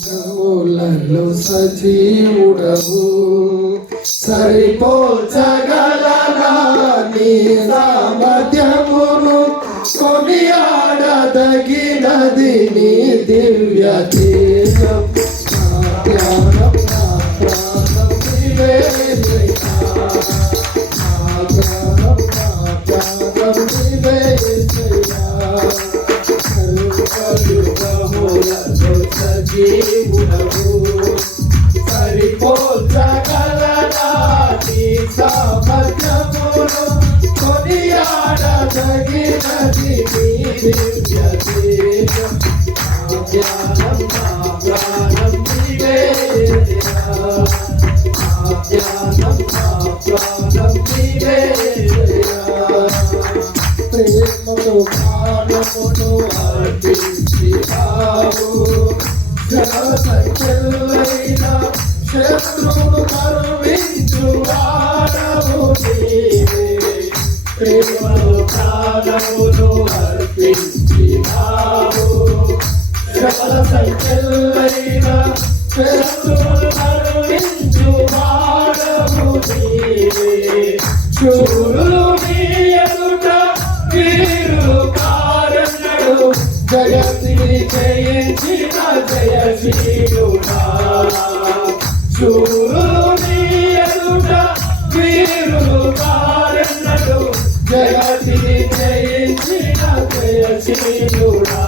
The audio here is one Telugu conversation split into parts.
యుగములలో సజీవుడవు సరిపోల్చగలనా నీ సామర్థ్యమును కొనియాడదగినది నీ దివ్య తేజం నా ధ్యానం నా ప్రాణం నీవే యేసయ్యా నా ధ్యానం నా ప్రాణం నీవే యేసయ్యా సర్వయుగములలో సజీవుడవు సరిపోల్చగలనా నీ సామర్థ్యమును కొనియాడదగినది నీ దివ్య తేజం నా ధ్యానం నా ప్రాణం నీవే యేసయ్యా నా ధ్యానం నా ప్రాణం నీవే యేసయ్యా ప్రేమతో ప్రాణమును అర్పించినావు జలసంఖ్యలైన శత్రువును కరుణించువాడవు నీవే ప్రేమతో ప్రాణమును అర్పించినావు జలసంఖ్యలైన శత్రువును కరుణించువాడవు నీవే శూరులు నీ ఎదుట వీరులు కారణడు జగతిని జయించిన జయశీలుడా శూరులు నీ ఎదుట వీరులు కారణడు జగతిని జయించిన జయశీలుడా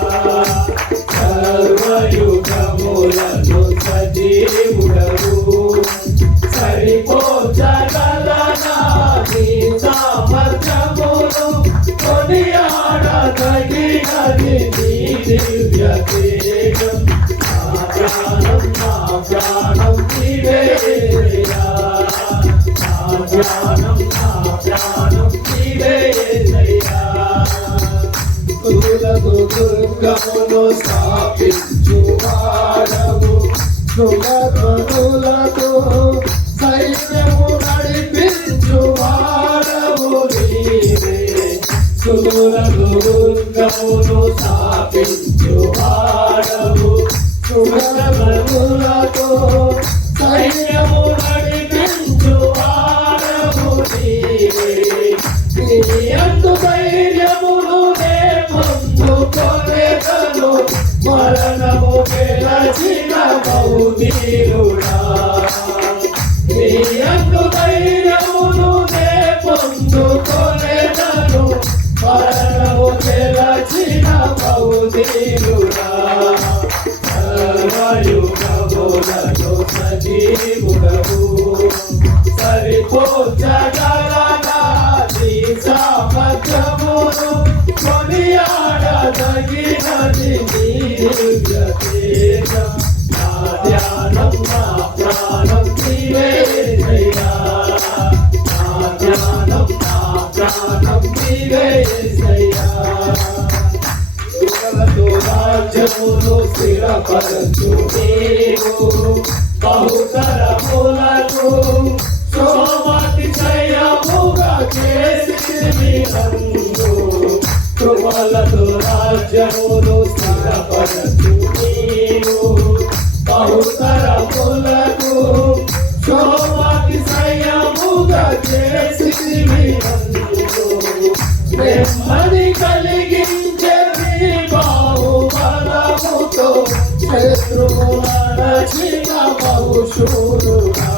సర్వయుగములలో సజీవుడవు సరిపోల్చగలనా నీ సామర్థ్యమును కొనియాడదగినది నీ దివ్య తేజం నా ప్రాణం నీవే యేసయ్యా నా ధ్యానం నా ప్రాణం నీవే యేసయ్యా తులతో దుర్గమును స్థాపించువాడవు సుగతులతో సైన్యము నడిపించువాడవు నీవే సులతో దుర్గమును స్థాపించువాడవు సుగతులతో సైన్యము నడిపించువాడవు నీవే నీ యందు ధైర్యమును నే పొందుకొనేదను మరణము గెలచిన బహువీరుడా నీ యందు ధైర్యమును నే పొందుకొనేదను మరణము గెలచిన బహువీరుడా సర్వయుగములలో సజీవుడవు సరిపోల్చగలనా నీ సామర్థ్యమును కొనియాడదగినది నీ దివ్య తేజం నా ధ్యానం నా ప్రాణం నీవే యేసయ్యా నా ధ్యానం నా ప్రాణం నీవే యేసయ్యా రాజ్యమును స్థిరపరచు నీవు బహుతరములకు సోమాతిశయముగా చేసితివి నన్ను కృపలతో రాజ్యమును స్థిరపరచు నీవు బహుతరములకు సోమాతిశయముగా చేసితివి నన్ను నెమ్మది కలిగించే నీ బాహుబలముతో శత్రువులచిన బహుశూరుడా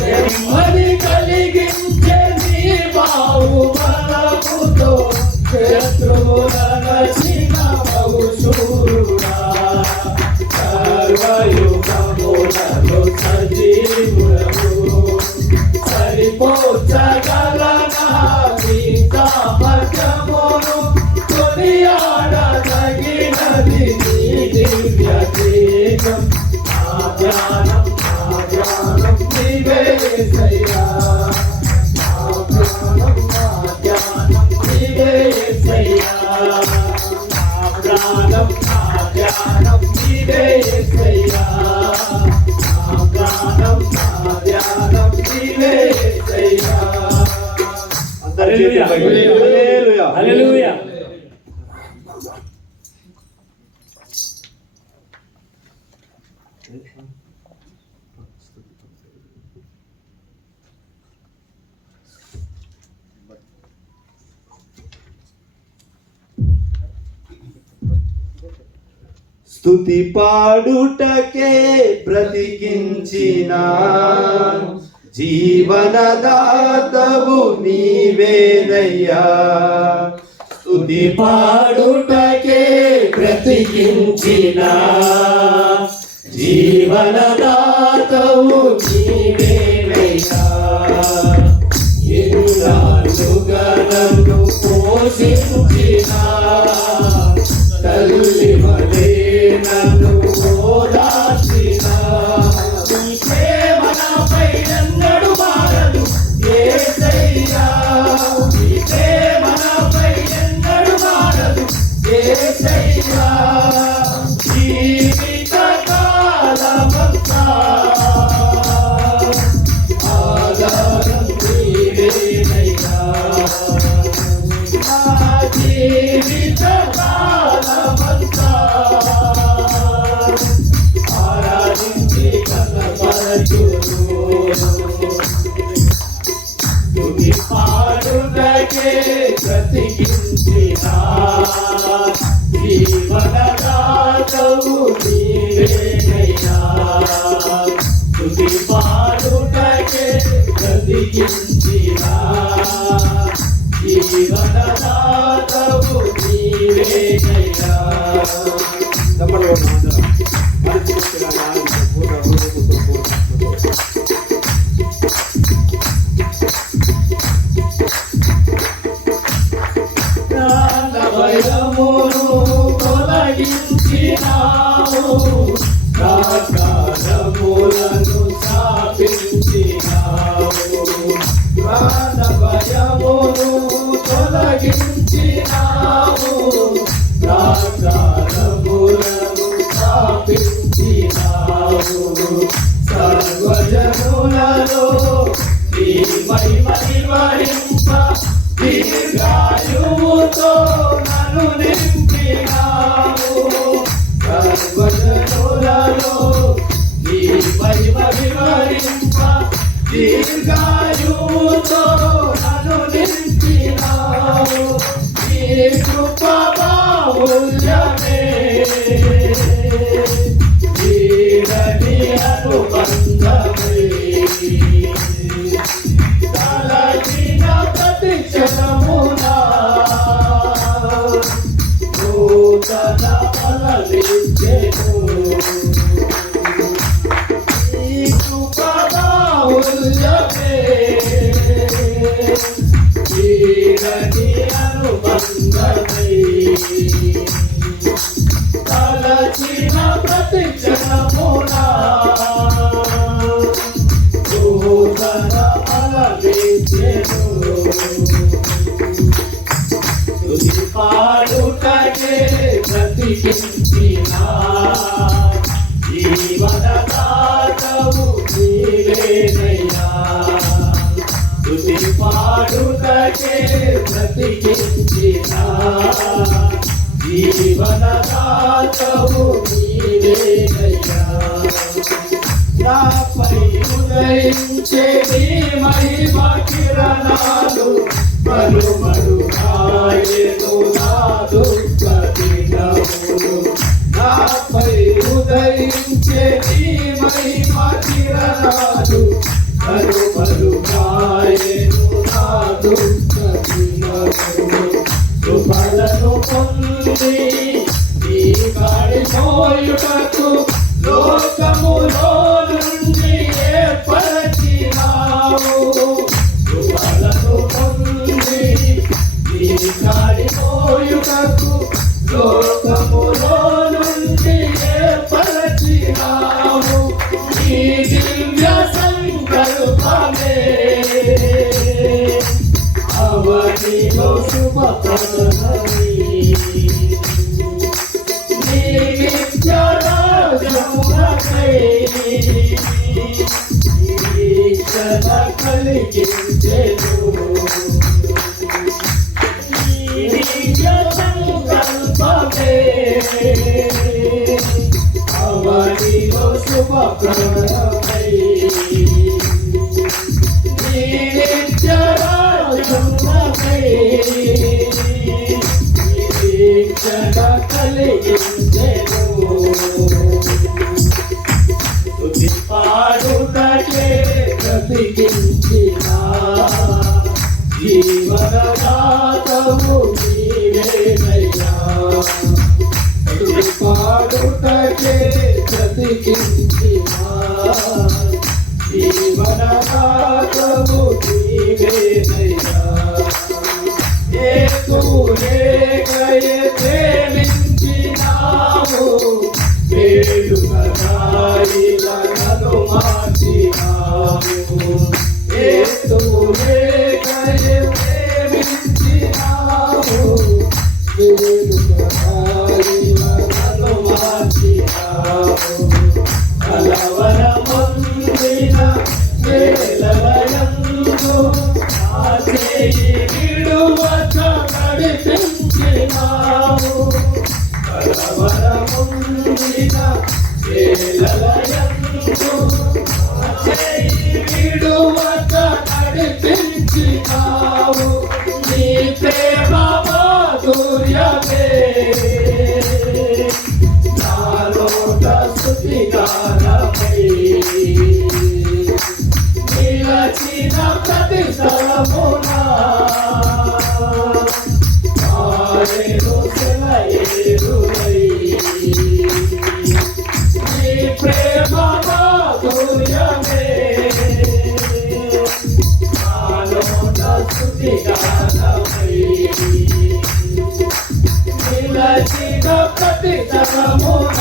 నెమ్మది కలిగించే నీ బాహుబలముతో శత్రువులచిన బహుశూరుడా సర్వయుగములలో సజీవుడవు సరిపోల్చగలనా నీ సామర్థ్యమును కొనియాడదగినది నీ దివ్య తేజం నా ధ్యానం నీవే యేసయ్యా నా ధ్యానం నీవే యేసయ్యా నా ధ్యానం నీవే యేసయ్యా నా ధ్యానం నీవే యేసయ్యా హల్లెలూయా హల్లెలూయా హల్లెలూయా స్తుతి పాడుటకే బ్రతికించిన జీవనదాతవు నీవేనయ్యా. స్తుతి పాడుటకే బ్రతికించిన జీవనదాతవు నీవేనయ్యా. ఎన్నాళ్ళుగా నన్ను పోషించిన తల్లి వలె నన్ను ఓదార్చిన నీ ప్రేమ నాపై ఎన్నడూ మారదు యేసయ్యా. నీ ప్రేమ నాపై ఎన్నడూ మారదు యేసయ్యా. జీవిత కాలమంతా ఆధారం నీవేనయ్యా. నా జీవిత కాలమంతా ఆరాధించి కనపరచును. స్తుతి పాడుటకే బ్రతికించిన జీవనదాతవు నీవేనయ్యా. స్తుతి పాడుటకే బ్రతికించిన జీవనదాతవు నీవేనయ్యా. భయమును తొలగించినావు, రాకారములను స్థాపించినావు. భయమును తొలగించినావు, రాకారములను స్థాపించినావు. సర్వజనులలో నీ మహిమని వరింప దీర్ఘాయువుతో నన్ను నింపినావు. సర్వజనులలో నీ మహిమని వరింప దీర్ఘాయువుతో నన్ను నింపినావు. నీ కృప బాహుల్యమే నీడని అనుబంధమే. తలచిన ప్రతి క్షణమునా నూతన బలమిచ్చెను. నీ కృప బాహుల్యమే నీడని అనుబంధమే. తలచిన ప్రతి క్షణమునా నూతన బలమిచ్చెను. స్తుతి పాడుటకే బ్రతికించిన జీవనదాతవు నీవేనయ్యా. స్తుతి పాడుటకే బ్రతికించిన జీవనదాతవు నీవేనయ్యా. నాపై ఉదయించే నీ మహిమ కిరణాలు మరుమరుగాయెను నా దుఃఖ దినములు. నాపై ఉదయించే నీ మహిమ కిరణాలు మరుమరుగాయెను నా దుఃఖ దినములు. కృపలను పొంది నీ కాడి మోయుటకు లోకములో నుండి ఏర్పరచినావు. కృపలను పొంది నీ కాడి మోయుటకు లోకములో నుండి ఏర్పరచినావు. నీ దివ్య సంకల్పమే అవనిలో శుభప్రదమై. నీ నిత్య రాజ్యమునకై నిరీక్షణ కలిగించెను. నీ దివ్య సంకల్పమే అవనిలో శుభప్రదమై నీ నిత్య రాజ్యమునకై నిరీక్షణ కలిగించెను. స్తుతి పాడుటకే బ్రతికించిన జీవనదాతవు నీవేనయ్యా. స్తుతి పాడుటకే బ్రతికించిన జీవనదాతవు నీవేనయ్యా. యేసుయేకయే ప్రేమించినావు వేడుకదాయిలా నన్ను మార్చినావు. యేసుయేకయే ప్రేమించినావు వేడుకదాయిలా నన్ను మార్చినావు. కలవరమొందిన వేళలయందు నా చేయి విడువక నడిపించినావు. కలవరమొందిన వేళలయందు నా చేయి విడువక నడిపించినావు. నీ ప్రేమ మాధుర్యమే నాలోట స్తుతిగానమై నిలచిన ప్రతి స్థలమున ఆరేను సెలయేరులై నీ ప్రేమ మాధుర్యమే నాలోట స్తుతిగానమై నిలచిన ప్రతి స్థలమున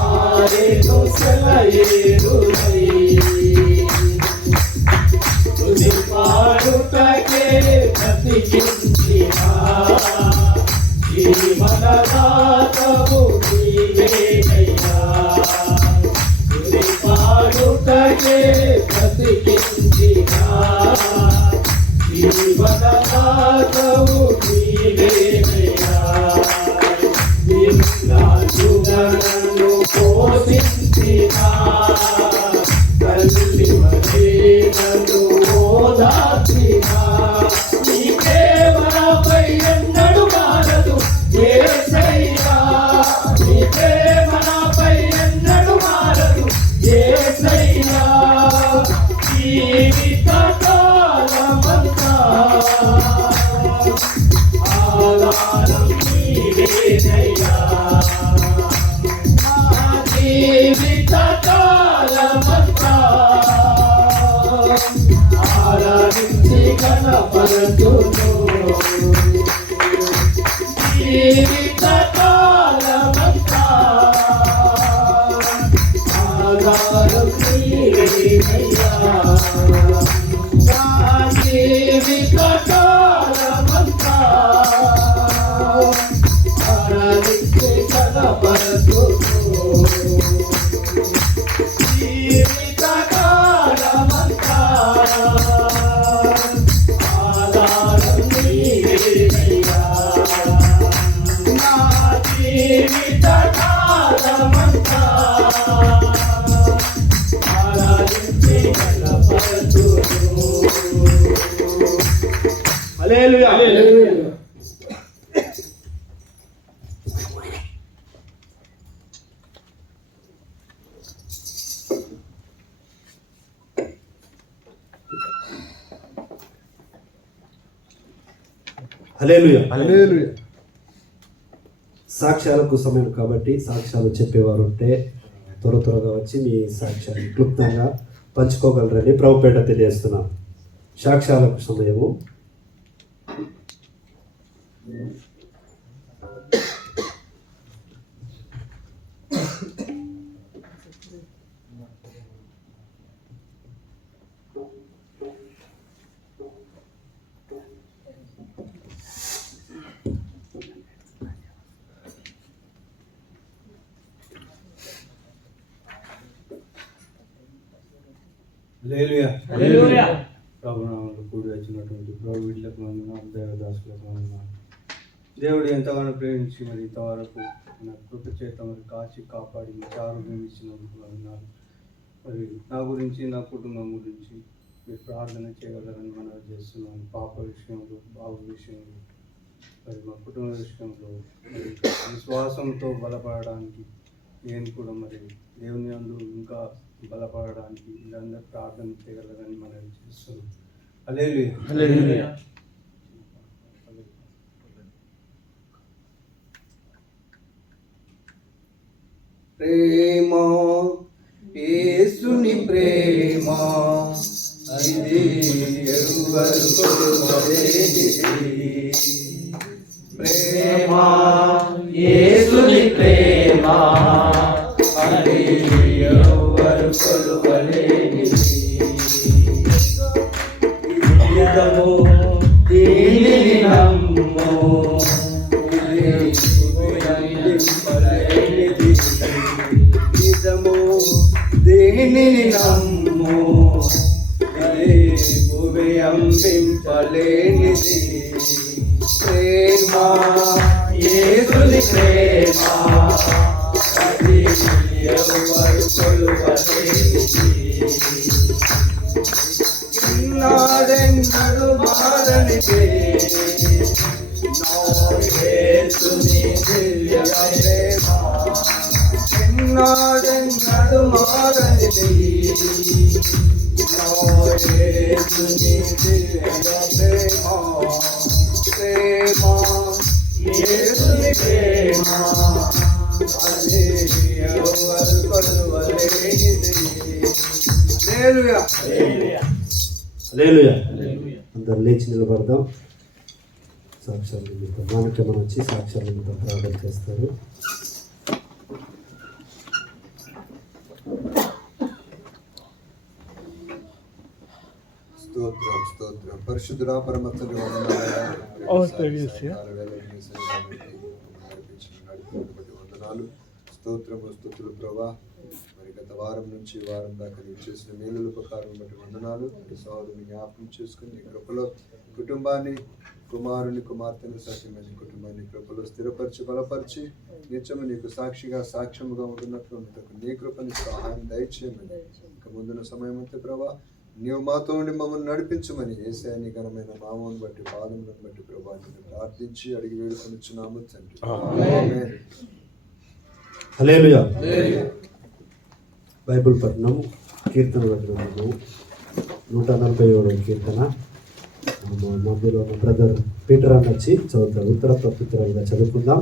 ఆరేను సెలయేరులై స్తుతి పాడుటకే బ్రతికించిన జీవనదాతవు నీవేనయ్యా. స్తుతి పాడుటకే బ్రతికించిన జీవనదాతవు నీవేనయ్యా. నిన్నను పోషించిన తల్లివలే నన్ను ఓదార్చిన నీ ప్రేమపై ఎన్నడూ మారదు యేసయ్యా. నీ ప్రేమపై ఎన్నడూ మారదు యేసయ్యా. జీవితకాలమంతా ఆధారం నీవేనయ్యా. నా జీవితకాలమంతా ఆరాధించి కనపరచును. జీవితకాలమంతా ఆధారం నీవేనయ్యా. నా జీవితకాలమంతా ఆరాధించి కనపరచును. జీవితకాలమంతా ఆధారం నీవేనయ్యా. నా జీవితకాలమంతా ఆరాధించి కనపరచును. హల్లెలూయా. హల్లెలూయా. హల్లెలూయా. హల్లెలూయా. సాక్ష్యాలకు సమయం కాబట్టి సాక్ష్యాలు చెప్పేవారు ఉంటే త్వరగా వచ్చి మీ సాక్ష్యాన్ని క్లుప్తంగా పంచుకోగలరని ప్రభుపేట తెలియజేస్తున్నాం. సాక్ష్యాలకు సమయము. హల్లెలూయా. హల్లెలూయా. ప్రభునామములో కూడి వచ్చినటువంటి ప్రభు వీళ్ళకు వందనాలు, దేవదాసులకు వందనాలు. దేవుడు ఎంతగానో ప్రేమించి మరి ఇంతవరకు నా కృప చేత మరి కాచి కాపాడి మంచి ఆరోగ్యం ఇచ్చినందుకు వందనాలు. మరి నా గురించి నా కుటుంబం గురించి మీరు ప్రార్థన చేయగలరని మనం చేస్తున్నాను. పాప విషయంలో, బాబు విషయంలో, మరి మా కుటుంబ విషయంలో మరి విశ్వాసంతో బలపడడానికి నేను కూడా మరి దేవుని యందు ఇంకా బలపడడానికి వీళ్ళందరూ ప్రార్థన చేయగలరని మనం చేస్తున్నాం. హల్లెలూయా. ప్రేమ యేసుని ప్రేమ ఇది ఎవరు కొలువలేనిది. ప్రేమ యేసుని ప్రేమ అది ఎవరు కొలువలేనిది. నిజము దీనిని నమ్ము, నిజము దేనిని నమ్ము, భువింపలేనిది. ప్రేమ యేసుని ప్రేమ అది ఎవరు కొలువలేనిది. నాడెన్నడు మారనిది నా యేసుని దివ్య ప్రేమ. నాడెన్నడు మారనిది నా యేసుని దివ్య ప్రేమ. ప్రేమ యేసుని ప్రేమ అది ఎవరు కొలువలేనిది. హల్లెలూయా. హల్లెలూయా. అందరు లేచి నిలబడదాం. సాక్ష్యాల నిమిత్తం మాణిక్యమని వచ్చి సాక్ష్యాల నిమిత్తం ప్రార్థన చేస్తారు. స్తోత్రం స్తోత్రం. పరిశుద్ధుడా పరమ తండ్రి వందనాలు, స్తోత్రము స్తుతులు ప్రభా. మరి గత వారం నుంచి వారం దాకా నీవు చేసిన మేలుల ఉపకారం బట్టి వందనాలు. సహోదరుని జ్ఞాపకం చేసుకుని నీ కృపలో కుటుంబాన్ని, కుమారుని కుమార్తెను సత్యమైన కుటుంబాన్ని కృపలో స్థిరపరిచి బలపరిచి నిత్యము నీకు సాక్షిగా సాక్ష్యముగా ఉంటున్నట్లు నీ కృపని సహాయం దయచేయమని ఇక ముందున్న సమయం అంతే ప్రభా నీవు మాతో ఉండి మమ్మల్ని నడిపించమని యేసయ్య నీ ఘనమైన నామమును బట్టి పాదములను బట్టి ప్రభా నిన్ను ప్రార్థించి అడిగి వేడుకొనిచున్నాము తండ్రి. ఆమేన్. హల్లెలూయా. బైబిల్ పఠనం కీర్తన గ్రంథము 147వ కీర్తన. మధ్యలో ఉన్న బ్రదర్ పీటర్ అని వచ్చి చదువుతాడు. ఉత్తర ప్రత్యుత్తరాలుగా చదువుకుందాం.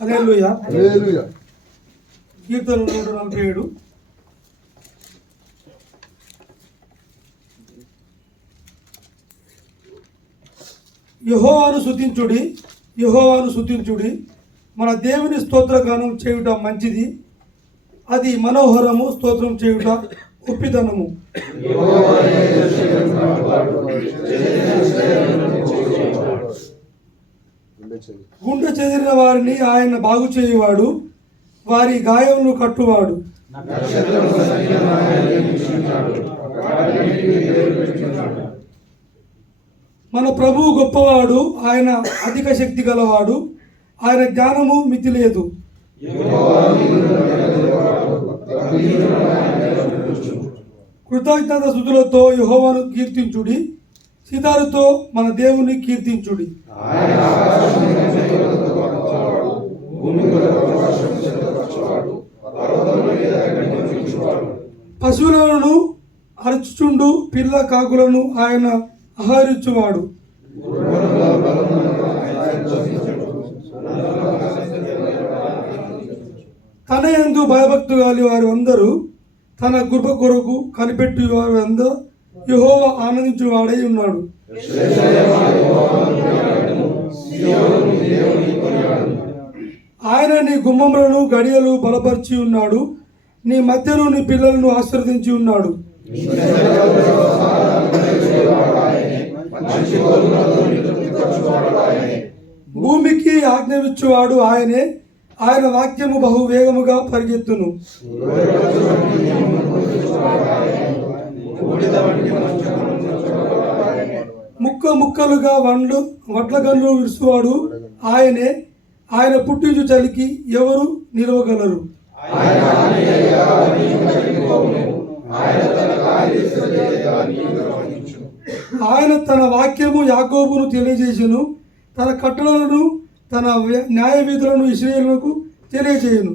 హల్లెలూయా. హల్లెలూయా. కీర్తన 147. యెహోవాను స్తుతించుడి, యెహోవాను స్తుతించుడి. మన దేవుని స్తోత్రగానం చేయుట మంచిది, అది మనోహరము. స్తోత్రం చేయుట ఉప్పితనము. గుండె చెదిరిన వారిని ఆయన బాగు చేయువాడు, వారి గాయములను కట్టువాడు. మన ప్రభువు గొప్పవాడు, ఆయన అధిక శక్తి గలవాడు, ఆయన జ్ఞానము మితి లేదు. కృతజ్ఞత స్తుతులతో యెహోవాను కీర్తించుడి, సితారుతో మన దేవుని కీర్తించుడి. పశువులను అరచుచుండు పిల్ల కాకులను ఆయన ఆహరించువాడు. తన యందు భయభక్తు గాలి వారు అందరూ తన కృప కొరకు కనిపెట్టి వారు అందరూ యెహోవా ఆనందించువాడై ఉన్నాడు. ఆయన నీ గుమ్మములను గడియలు బలపరిచి ఉన్నాడు, నీ మధ్యను నీ పిల్లలను ఆశీర్వదించి ఉన్నాడు. భూమికి ఆజ్ఞవిచ్చువాడు ఆయనే, ఆయన వాక్యము బహు వేగముగా పరిగెత్తును. ముక్కలుగా వడ్ల గన్లు విరుచువాడు ఆయనే. ఆయన పుట్టించు చలికి ఎవరు నిలవగలరు? ఆయన తన వాక్యము యాకోబును తెలియజేసెను, తన కట్టడలను తన న్యాయ విధులను ఇశ్రాయేలుకు తెలియజేయను.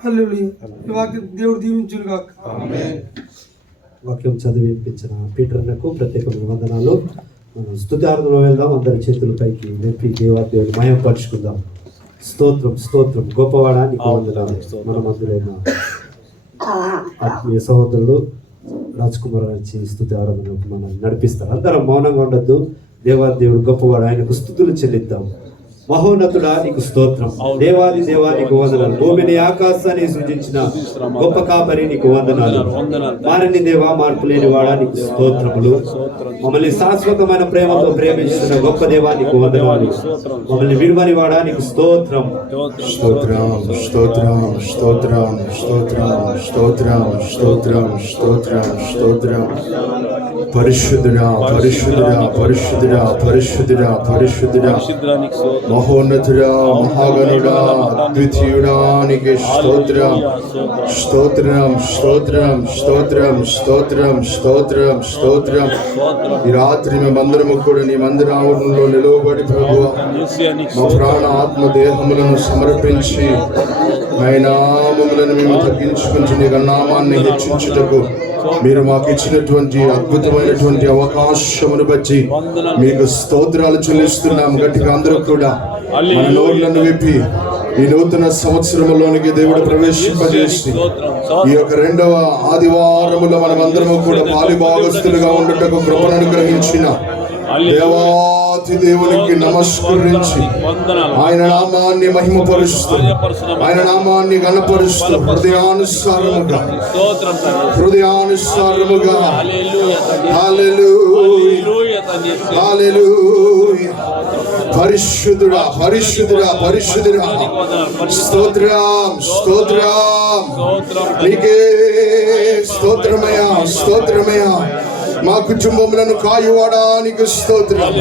హల్లెలూయా. ఈ వాక్యం దేవుడు దీవించును గాక. వాక్యం చదివి వినిపించిన పీటర్నకు ప్రత్యేకమైన వందనాలు. మనం స్తుత్యార్థంలో వెళ్దాం. అందరి చేతుల పైకి లేపి దేవుని మహిమపరుచుకుందాం. స్తోత్రం స్తోత్రం గొప్పవాడా నీకు వందనాలు. మన మధ్యలో ఆత్మీయ సహోదరుడు రాజ్ కుమార్ వచ్చి స్తుతి ఆరాధనకు మనం నడిపిస్తారు. అందరం మౌనంగా ఉండొద్దు. దేవుడు గొప్పవాడు, ఆయనకు స్తుతులు చెల్లిద్దాం. మహోన్నతుడా నీకు స్తోత్రం. దేవాది దేవా నీకు వందనాలు. భూమిని ఆకాశాన్ని సృజించిన గొప్ప కాపరి నీకు వందనాలు. మారని దేవా, మార్పు లేని వాడా నీకు స్తోత్రములు. మమ్మల్ని శాశ్వతమైన ప్రేమతో ప్రేమించిన గొప్ప దేవా నీకు వందనాలు. మమ్మల్ని విడువని వాడా నీకు స్తోత్రం. స్తోత్రం స్తోత్రం స్తోత్రం స్తోత్రం స్తోత్రం స్తోత్రం స్తోత్రం స్తోత్రం. పరిశుద్ధుడా పరిశుద్ధుడా పరిశుద్ధుడా పరిశుద్ధుడా పరిశుద్ధుడా, మహోన్నతుడా మహాగణుడా అద్వితీయుడా నీకే స్తోత్రం స్తోత్రం స్తోత్రం స్తోత్రం స్తోత్రం స్తోత్రం స్తోత్రం. ఈ రాత్రి మేమందరము కూడా నీ మందిర ఆవరణలో నిలవబడి ప్రభువా మా ప్రాణ ఆత్మ దేహములను సమర్పించి ఆయన నామములను మేము తగ్గించుకుంటూ నీ నామాన్ని హెచ్చించుటకు మీరు మాకు ఇచ్చినటువంటి అద్భుతమైనటువంటి అవకాశమును బట్టి మీకు స్తోత్రాలు చెల్లిస్తున్నాం. గట్టిగా అందరూ కూడా మన నోళ్లను విప్పి ఈ నూతన సంవత్సరంలోనికి దేవుడు ప్రవేశింపజేసి ఈ యొక్క 2వ ఆదివారములో మనమందరము కూడా పాలిభాగస్తులుగా ఉండటకు కృపను అనుగ్రహించిన దేవాతి దేవునికి నమస్కరించి ఆయన నామాన్ని మహిమపరుస్తూ ఆయన నామాన్ని గణపరుస్తూ హృదయానుసారముగా పరిశుద్ధుడా పరిశుద్ధుడా పరిశుద్ధుడా స్తోత్రం స్తోత్రం నీకే స్తోత్రమయా స్తోత్రమయా. మా కుటుంబములను కాయువాడానికి స్తోత్రం,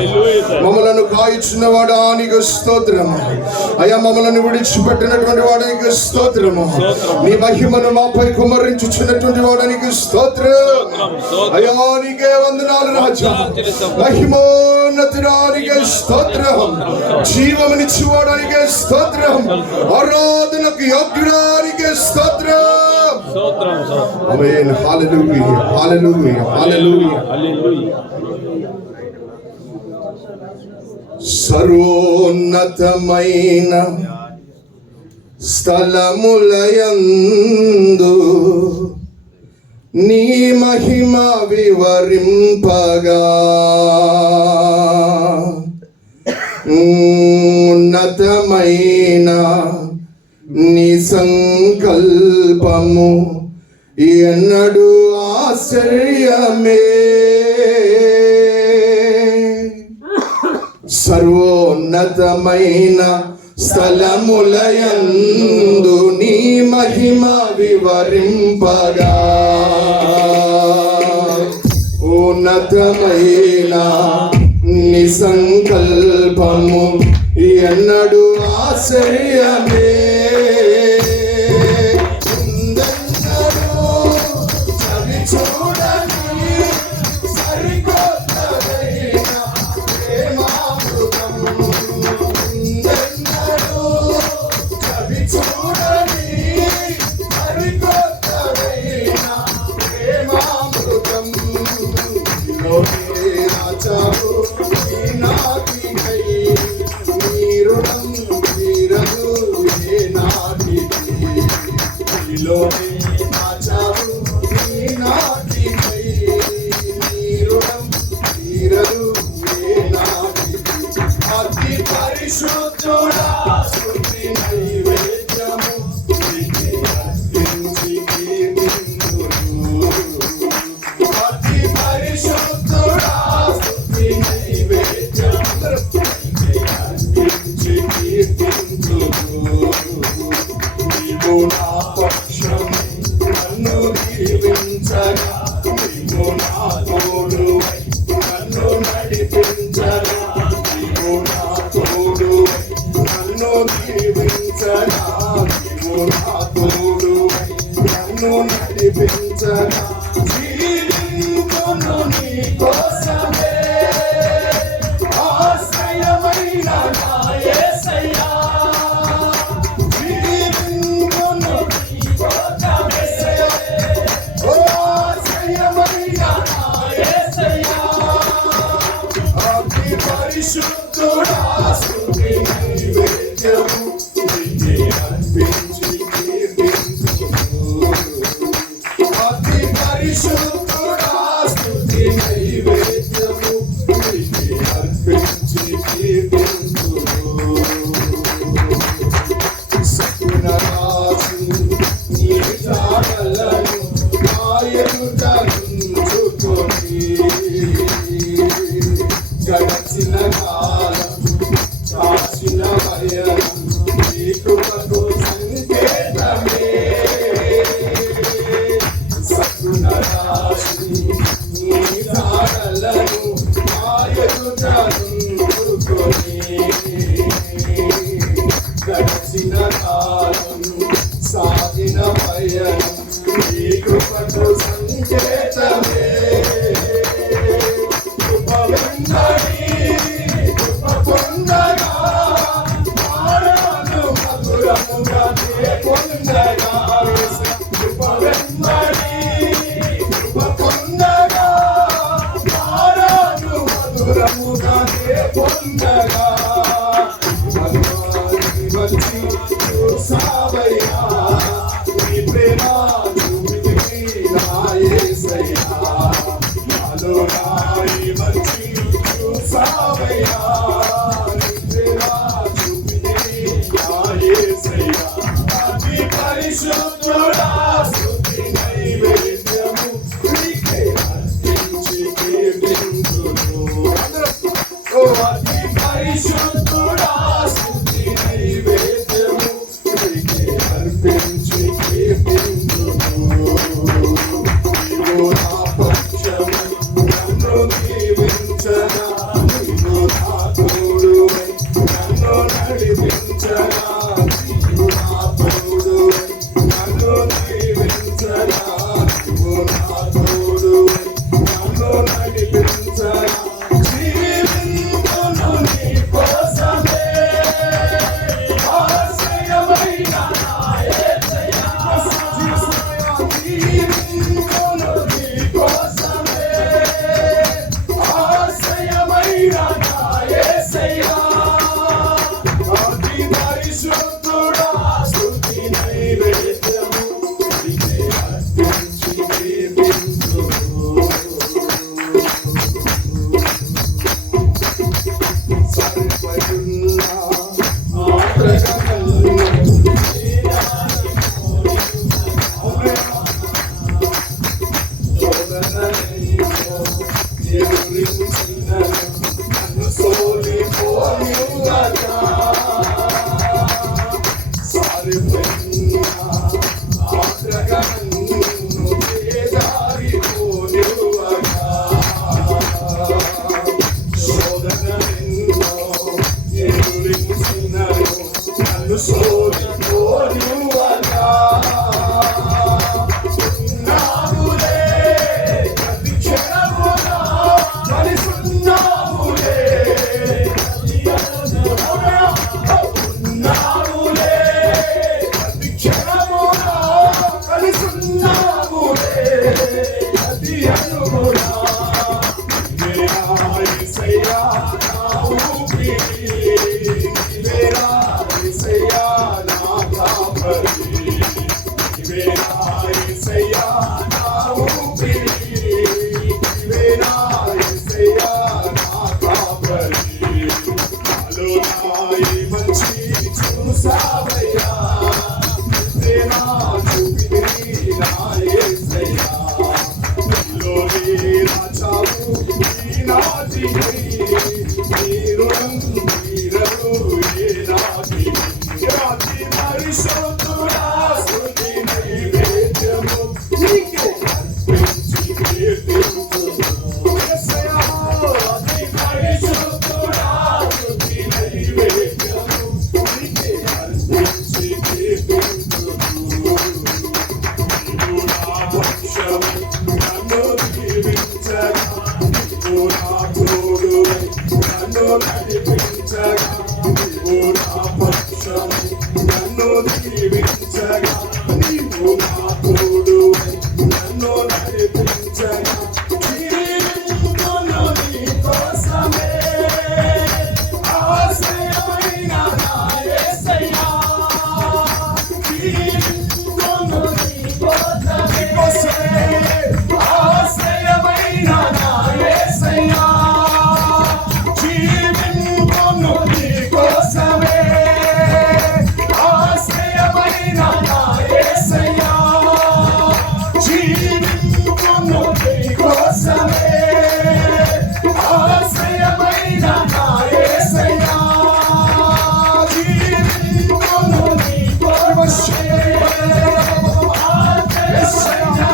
మమ్మలను కాయుచున్న వాడానికి స్తోత్రం అయ్యా. మమ్మలను విడిచిపెట్టినటువంటి వాడానికి స్తోత్రము. నీ మహిమను మాపై కుమ్మరించుచున్నటువంటి వాడానికి స్తోత్రం అయ్యా. నీకే వందనాలు రాజా. మహిమోన్నతుడానికి స్తోత్రం, జీవమునిచ్చువాడానికి స్తోత్రం, ఆరాధనకు యోగ్యుడానికి స్తోత్రం. ఆమేన్. హల్లెలూయా హల్లెలూయా హల్లెలూయా. సర్వోన్నతమైన స్థలములయందు నీ మహిమ వివరింపగా ఉన్నతమైన నీ సంకల్పము ఎన్నడూ ఆశ్చర్యమే. సర్వోన్నతమైన స్థలములయందు నీ మహిమ వివరింపగా ఉన్నతమైన నీ సంకల్పము ఎన్నడూ ఆశ్చర్యమే. నీవు నా పక్షం నన్ను దీవించగా, నీవు నా తోడువై నన్ను నడిపించగా, నీవు నా తోడువై నన్ను దీవించగా, నీవు నా తోడువై నన్ను నడిపించగా, జీవించును నీ కోసమే ఆశ్రయమైన నా యేసయ్యా. జీవించును నీ కోసమే ఓ ఆశ్రయమైన నా యేసయ్యా. అతి పరిశుద్ధుడా స్తుతి నైవేద్యము నీకే అర్పించి కీర్తించుము. అతి పరిశుద్ధుడా స్తుతి నైవేద్యము నీకే అర్పించి కీర్తించుము. సకునరాజు నీ జాడలను నా ఎదుట నుంచుకొని, గడచిన కాలం కాచిన వయనం నీ కృపకు సంకేతమే. సకునరాజు నీ జాడలను నా ఎదుట నుంచుకొని, గడచిన కాలం సాగిన పయనం నీ కృపకు సంకేతమే. కృప వెంబడి కృప పొందగా, మానవులు మధురముగా పొందగా, కృప వెంబడి కృప పొందగా, మానవులు మధురముగా పొందగా, భగవాని వచ్చి చూసావయ్యా, నీ ప్రేమ చూపితివి నా యేసయ్యా. నాలో నాని వచ్చి చూసావయ్యా, నీ ప్రేమ చూపితివి నా యేసయ్యా. అతి పరిశుద్ధుడా స్తుతి నైవేద్యము నీకే అర్పించి కీర్తించును. ఓ అతి పరిశుద్ధుడా స్తుతి నైవేద్యము నీకే అర్పించి కీర్తించును. నీవు నా పక్షమై నన్ను దీవించగా, నీవు నా తోడువై నన్ను నడిపించగా, నీవు నా తోడువై నన్ను దీవించగా, నీవు నా తోడువై నన్ను నడిపించగా, జీవించును నీ కోసమే ఆశ్రయమైన నా యేసయ్యా. జీవించును నీ కోసమే ఆశ్రయమైన నా యేసయ్యా. అతి పరిశుద్ధుడా స్తుతి నైవేద్యము నీకే అర్పించి కీర్తించును. సర్వయున్న ఆత్రగణము శోధనలో ఎదురించినను నన్ను సోలిపోనివ్వగా, సర్వయున్న ఆత్రగణము దారిపోనివ్వగా, శోధనలో ఎదురించినను నన్ను సోలిపోనివ్వగా, ఉన్నావులే ప్రతి క్షణమునా కలిసున్నావులే, ఉన్నావులే ప్రతి క్షణమునా కలిసున్నావులే, ప్రతి అణువునా నీవేనా యేసయ్యా నా ఊపిరి, నీవేనా యేసయ్యా నా కాపరి, నీవేనా యేసయ్యా నా ఊపిరి, నీవేనా యేసయ్యా నా కాపరి. నాలో నాయి మంచి చూసావయ్యా, ప్రేమ చూపితివి నా యేసయ్యా. నీలోని రాచావు ఈనాటికి, నీ రుణం తీరదు ఏనాటికి. నన్ను దీవించగా నీవు నా తోడువై నన్ను నడిపించగా జీవించును నీ కోసమే ఆశ్రయమైన నా యేసయ్యా జీవించును నీ కోసమే ఆశ్రయమైన నా యేసయ్యా జీవించును నీ కోసమే ఆశ్రయమైన నా యేసయ్యా జీవించును నీ కోసమే ఆశ్రయమైన నా యేసయ్యా జీవించును నీ కోసమే యేసయ్యా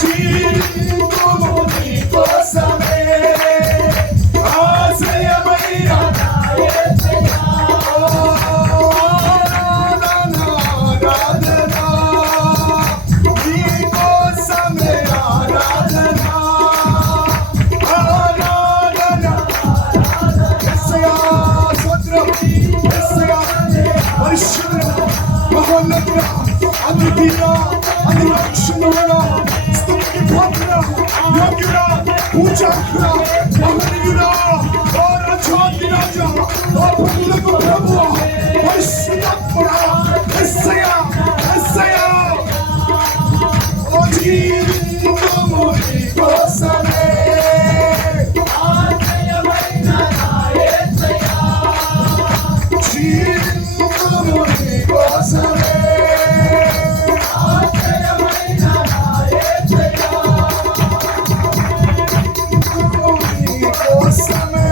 జీవించును నీ కోసమే ఆశ్రయమైన నా యేసయ్యా ఆరాధన నీ కోసమే ఆరాధన ఆరాధన యేసయ్యా స్తోత్రం యేసయ్యా పరిశుద్ధుడా మహోన్నతుడా అద్వితీయుడా అనిరీక్షణుడా స్తుతికి పాత్రుడా యోగ్యుడా పూజార్హుడా మహనీయుడా ఓ రాజాది రాజా ఓ ప్రభువులకు ప్రభువా పరిశుద్ధాత్ముడా యేసయ్యా యేసయ్యా ఓ జీవించుము నీ కోసమే ఆశ్రయమైన నా యేసయ్యా జీవించుము నీ కోసమే ఆశ్రయమైన నా యేసయ్యా నీ కోసమే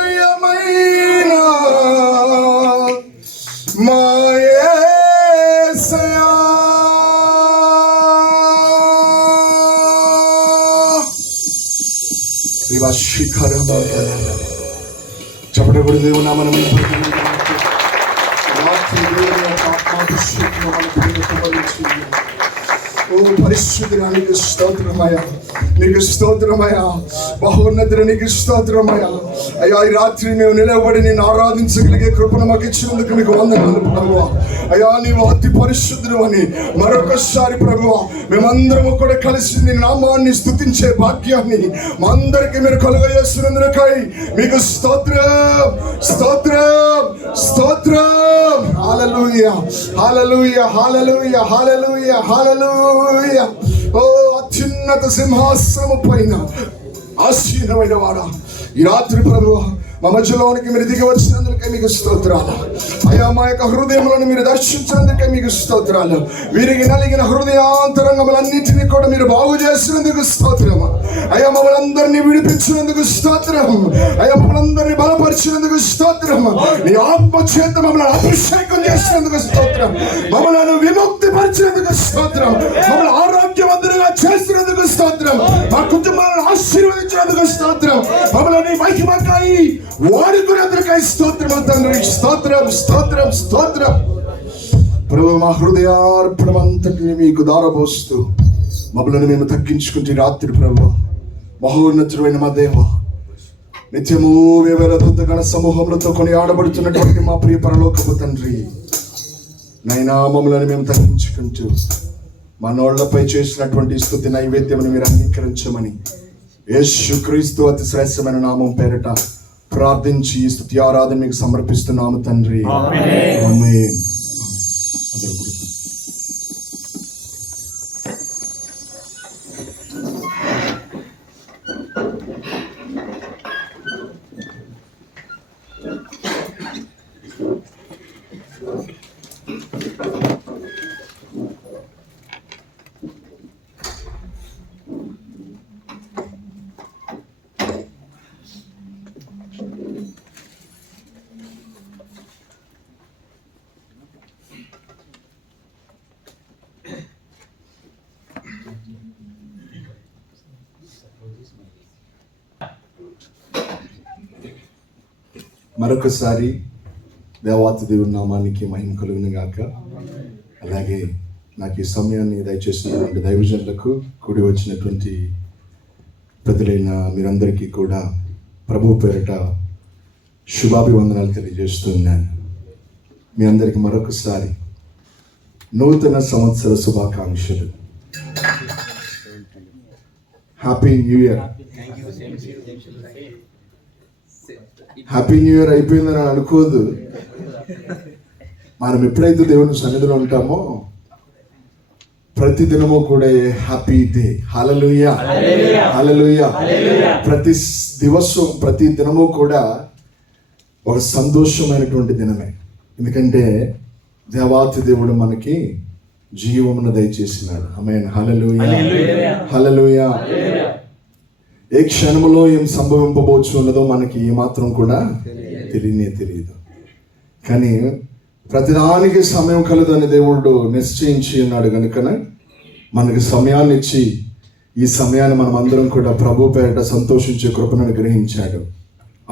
ఆశ్రయమైన మా యేసయ్యా చెప్పబడి దేవునా మనం రాత్రి దేవుని యొక్క ఆత్మాభిషేకం మనకు అనుభవించింది. ఓ పరిశుద్ధుడా నీకు స్తోత్రమయ్యా నీకు స్తోత్రమయ్యా మహోన్నతుడా నీకు స్తోత్రమయ్యా అయ్యా ఈ రాత్రి మేము నిలబడి నేను ఆరాధించగలిగే కృపను మాకు ఇచ్చినందుకు మీకు వందనాలు ప్రభువా అయ్యా నీవు అతి పరిశుద్ధుడు అని మరొకసారి ప్రభువా మేమందరము కూడా కలిసి నీ నామాన్ని స్తుతించే భాగ్యాన్ని మా అందరికీ మీరు కలుగజేస్తున్నందుకై మీకు స్తోత్రం స్తోత్రం స్తోత్రం హల్లెలూయా హల్లెలూయా హల్లెలూయా హల్లెలూయా హల్లెలూయా ఓ అత్యున్నత సింహాసనము పైన ఆసీనమైన వాడా ఈ రాత్రి ప్రభువా మా మధ్యలోనికి మీరు దిగి వచ్చినందుకే మీకు స్తోత్రాలు అయ్యా మా యొక్క హృదయములను మీరు దర్శించినందుకే మీకు స్తోత్రాలు వీరికి నలిగిన హృదయాంతరంగములన్నింటినీ కూడా మీరు బాగు చేసినందుకు స్తోత్రం అయ్యా మమ్మల్ని అందరినీ విడిపించినందుకు స్తోత్రం అయ్యా మమ్మల్ని అందరినీ బలపరిచినందుకు స్తోత్రం నీ ఆత్మ చేత మమ్మల్ని అభిషేకం చేసినందుకు స్తోత్రం మమ్మల్ని విముక్తి పరిచినందుకు స్తోత్రం మమ్మల్ని ఆరోగ్యవంతులుగా చేసినందుకు స్తోత్రం మా కుటుంబాలను ఆశీర్వదించినందుకు స్తోత్రం మమ్మల్ని మహిమకాయి వాడుకున్నందుకై స్తోత్రం తండ్రి స్తోత్రం స్తోత్రం స్తోత్రం ప్రభు మా హృదయార్పణమంతటిని మీకు దారబోస్తూ మమ్మల్ని మేము తగ్గించుకుంటే రాత్రి ప్రభు మహోన్నతుడైన మా దేవ నిత్యము వేవేల దూతగణ సమూహములతో కొని ఆడబడుతున్నటువంటి మా ప్రియ పరలోకపు తండ్రి నైనా మమ్మల్ని మేము తగ్గించుకుంటూ మా నోళ్లపై చేసినటువంటి స్తుతి నైవేద్యమును మీరు అంగీకరించమని యేసుక్రీస్తు అతి శ్రేష్టమైన నామం పేరట ప్రార్థించి ఈ స్తుతి ఆరాధన మీకు సమర్పిస్తున్నాము తండ్రి ఆమేన్. అందరూ కూర్చోండి. మరొకసారి దేవాతి దేవుని నామానికి మహిమ కలుగును గాక. అలాగే నాకు ఈ సమయాన్ని దయచేసినటువంటి దైవజనులకు కూడి వచ్చినటువంటి పెద్దలైన మీరందరికీ కూడా ప్రభు పేరిట శుభాభివందనాలు తెలియజేస్తున్నాను. మీ అందరికి మరొకసారి నూతన సంవత్సర శుభాకాంక్షలు. Happy new year. Happy new year అయిపోయిందని అనుకోదు. మనం ఎప్పుడైతే దేవుని సన్నిధిలో ఉంటామో ప్రతి దినము కూడా హ్యాపీ డే. హల్లెలూయా, హల్లెలూయా. ప్రతి దివసం ప్రతి దినము కూడా ఒక సంతోషమైనటువంటి దినమే. ఎందుకంటే దేవాతి దేవుడు మనకి జీవమును దయచేసినాడు. ఆమేన్. హల్లెలూయా, హల్లెలూయా. ఏ క్షణములో ఏం సంభవింపబోచు ఉన్నదో మనకి ఏమాత్రం కూడా తెలియదు. కానీ ప్రతిదానికి సమయం కలదని దేవుడు నిశ్చయించి ఉన్నాడు కనుకనే మనకి సమయాన్ని ఇచ్చి ఈ సమయాన్ని మనం అందరం కూడా ప్రభు పేరిట సంతోషించే కృపను గ్రహించాడు.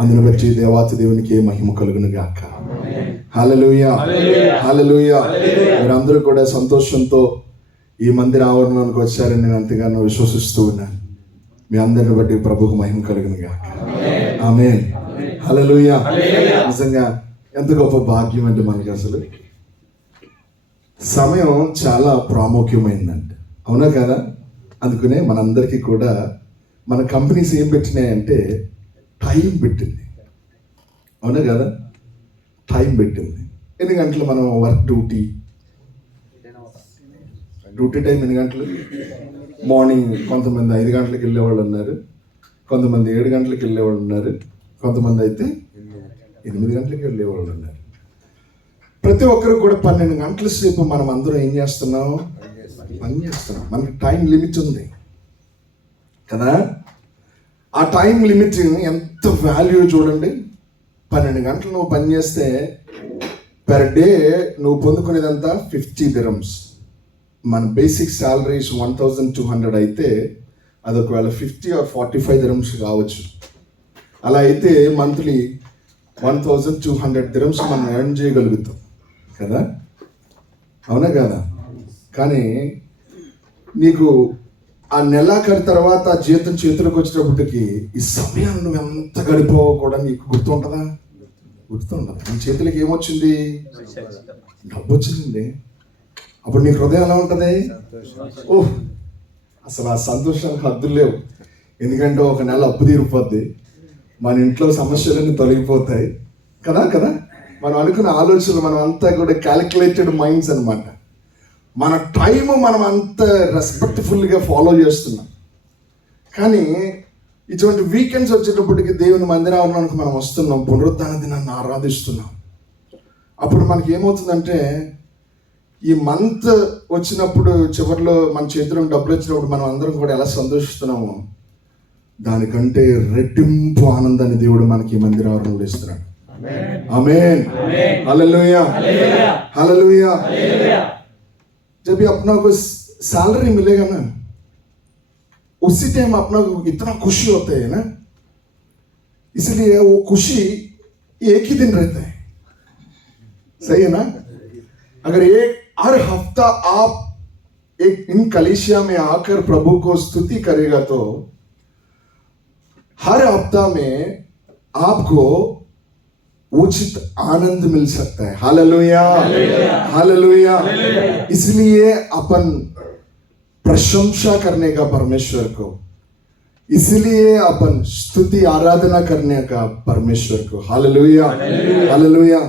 అందును బట్టి దేవాతి దేవునికి ఏ మహిమ కలుగును గాక. హల్లెలూయా, హల్లెలూయా. మీరందరూ కూడా సంతోషంతో ఈ మందిర ఆవరణలోకి వచ్చారని నేను అంతగానో విశ్వసిస్తూ ఉన్నాను. మీ అందరిని బట్టి ప్రభుకు మహిమ కలుగును గాక. ఆమేన్. హల్లెలూయా. నిజంగా ఎంత గొప్ప భాగ్యం అంటే మనకి అసలు సమయం చాలా ప్రాముఖ్యమైందంట. అవునా కదా? అందుకనే మనందరికీ కూడా మన కంపెనీస్ ఏం పెట్టినాయంటే టైం పెట్టింది. అవునా కదా? టైం పెట్టింది. ఎన్ని గంటలు మనం వర్క్ డ్యూటీ టైం ఎన్ని గంటలు? మార్నింగ్ కొంతమంది 5 గంటలకు వెళ్ళేవాళ్ళు ఉన్నారు, కొంతమంది 7 గంటలకు వెళ్ళేవాళ్ళు ఉన్నారు, కొంతమంది అయితే 8 గంటలకు వెళ్ళేవాళ్ళు ఉన్నారు. ప్రతి ఒక్కరు కూడా 12 గంటల సేపు మనం అందరం ఏం చేస్తున్నాం? పని చేస్తున్నాం. మనకి టైం లిమిట్ ఉంది కదా. ఆ టైం లిమిట్ ఎంత వాల్యూ చూడండి. 12 గంటలు నువ్వు పని చేస్తే పెర్ డే నువ్వు పొందుకునేదంతా 50 dirhams. మన బేసిక్ శాలరీస్ 1200 అయితే అది ఒకవేళ 50 or 45 dirhams కావచ్చు. అలా అయితే మంత్లీ 1200 dirhams మనం ఎర్న్ చేయగలుగుతాం కదా. అవునా కదా? కానీ నీకు ఆ నెలాఖరు తర్వాత జీతం చేతులకు వచ్చేటప్పటికి ఈ సమయాన్ని నువ్వు ఎంత గడిపావో కూడా నీకు గుర్తుంటుందా? గుర్తుండదు. నీ చేతులకి ఏమొచ్చింది? డబ్బు వచ్చింది. అప్పుడు నీ హృదయం ఎలా ఉంటుంది? ఓహ్, అసలు ఆ సంతోషానికి హద్దులు లేవు. ఎందుకంటే ఒక నెల అప్పు తీరిపోద్ది, మన ఇంట్లో సమస్యలన్నీ తొలగిపోతాయి కదా. మనం అనుకున్న ఆలోచనలు మనం అంతా కూడా క్యాలిక్యులేటెడ్ మైండ్స్ అనమాట. మన టైము మనం అంత రెస్పెక్ట్ఫుల్గా ఫాలో చేస్తున్నాం. కానీ ఇటువంటి వీకెండ్స్ వచ్చేటప్పటికి దేవుని మందిరానికి మనం వస్తున్నాం, పునరుద్ధాన దినాన్ని ఆరాధిస్తున్నాం. అప్పుడు మనకి ఏమవుతుందంటే ఈ మంత్ వచ్చినప్పుడు చివరిలో మన చేతిలో డబ్బులు వచ్చినప్పుడు మనం అందరం కూడా ఎలా సంతోషిస్తున్నామో దానికంటే రెట్టింపు ఆనందాన్ని దేవుడు మనకి ఈ మందిరావరణంలో ఇస్తున్నాడు. ఆమేన్. హల్లెలూయా, హల్లెలూయా. जब भी अपना को सैलरी मिलेगा ना उसी टाइम अपना को इतना खुशी होता है ना, इसलिए वो खुशी एक ही दिन रहता है. सही है ना? अगर एक हर हफ्ता आप एक इन कलीसिया में आकर प्रभु को स्तुति करेगा तो हर हफ्ता में आपको उचित आनंद मिल सकता है. Hallelujah, hallelujah. इसलिए अपन प्रशंसा करने का परमेश्वर को, इसलिए अपन स्तुति आराधना करने का परमेश्वर को. Hallelujah, hallelujah.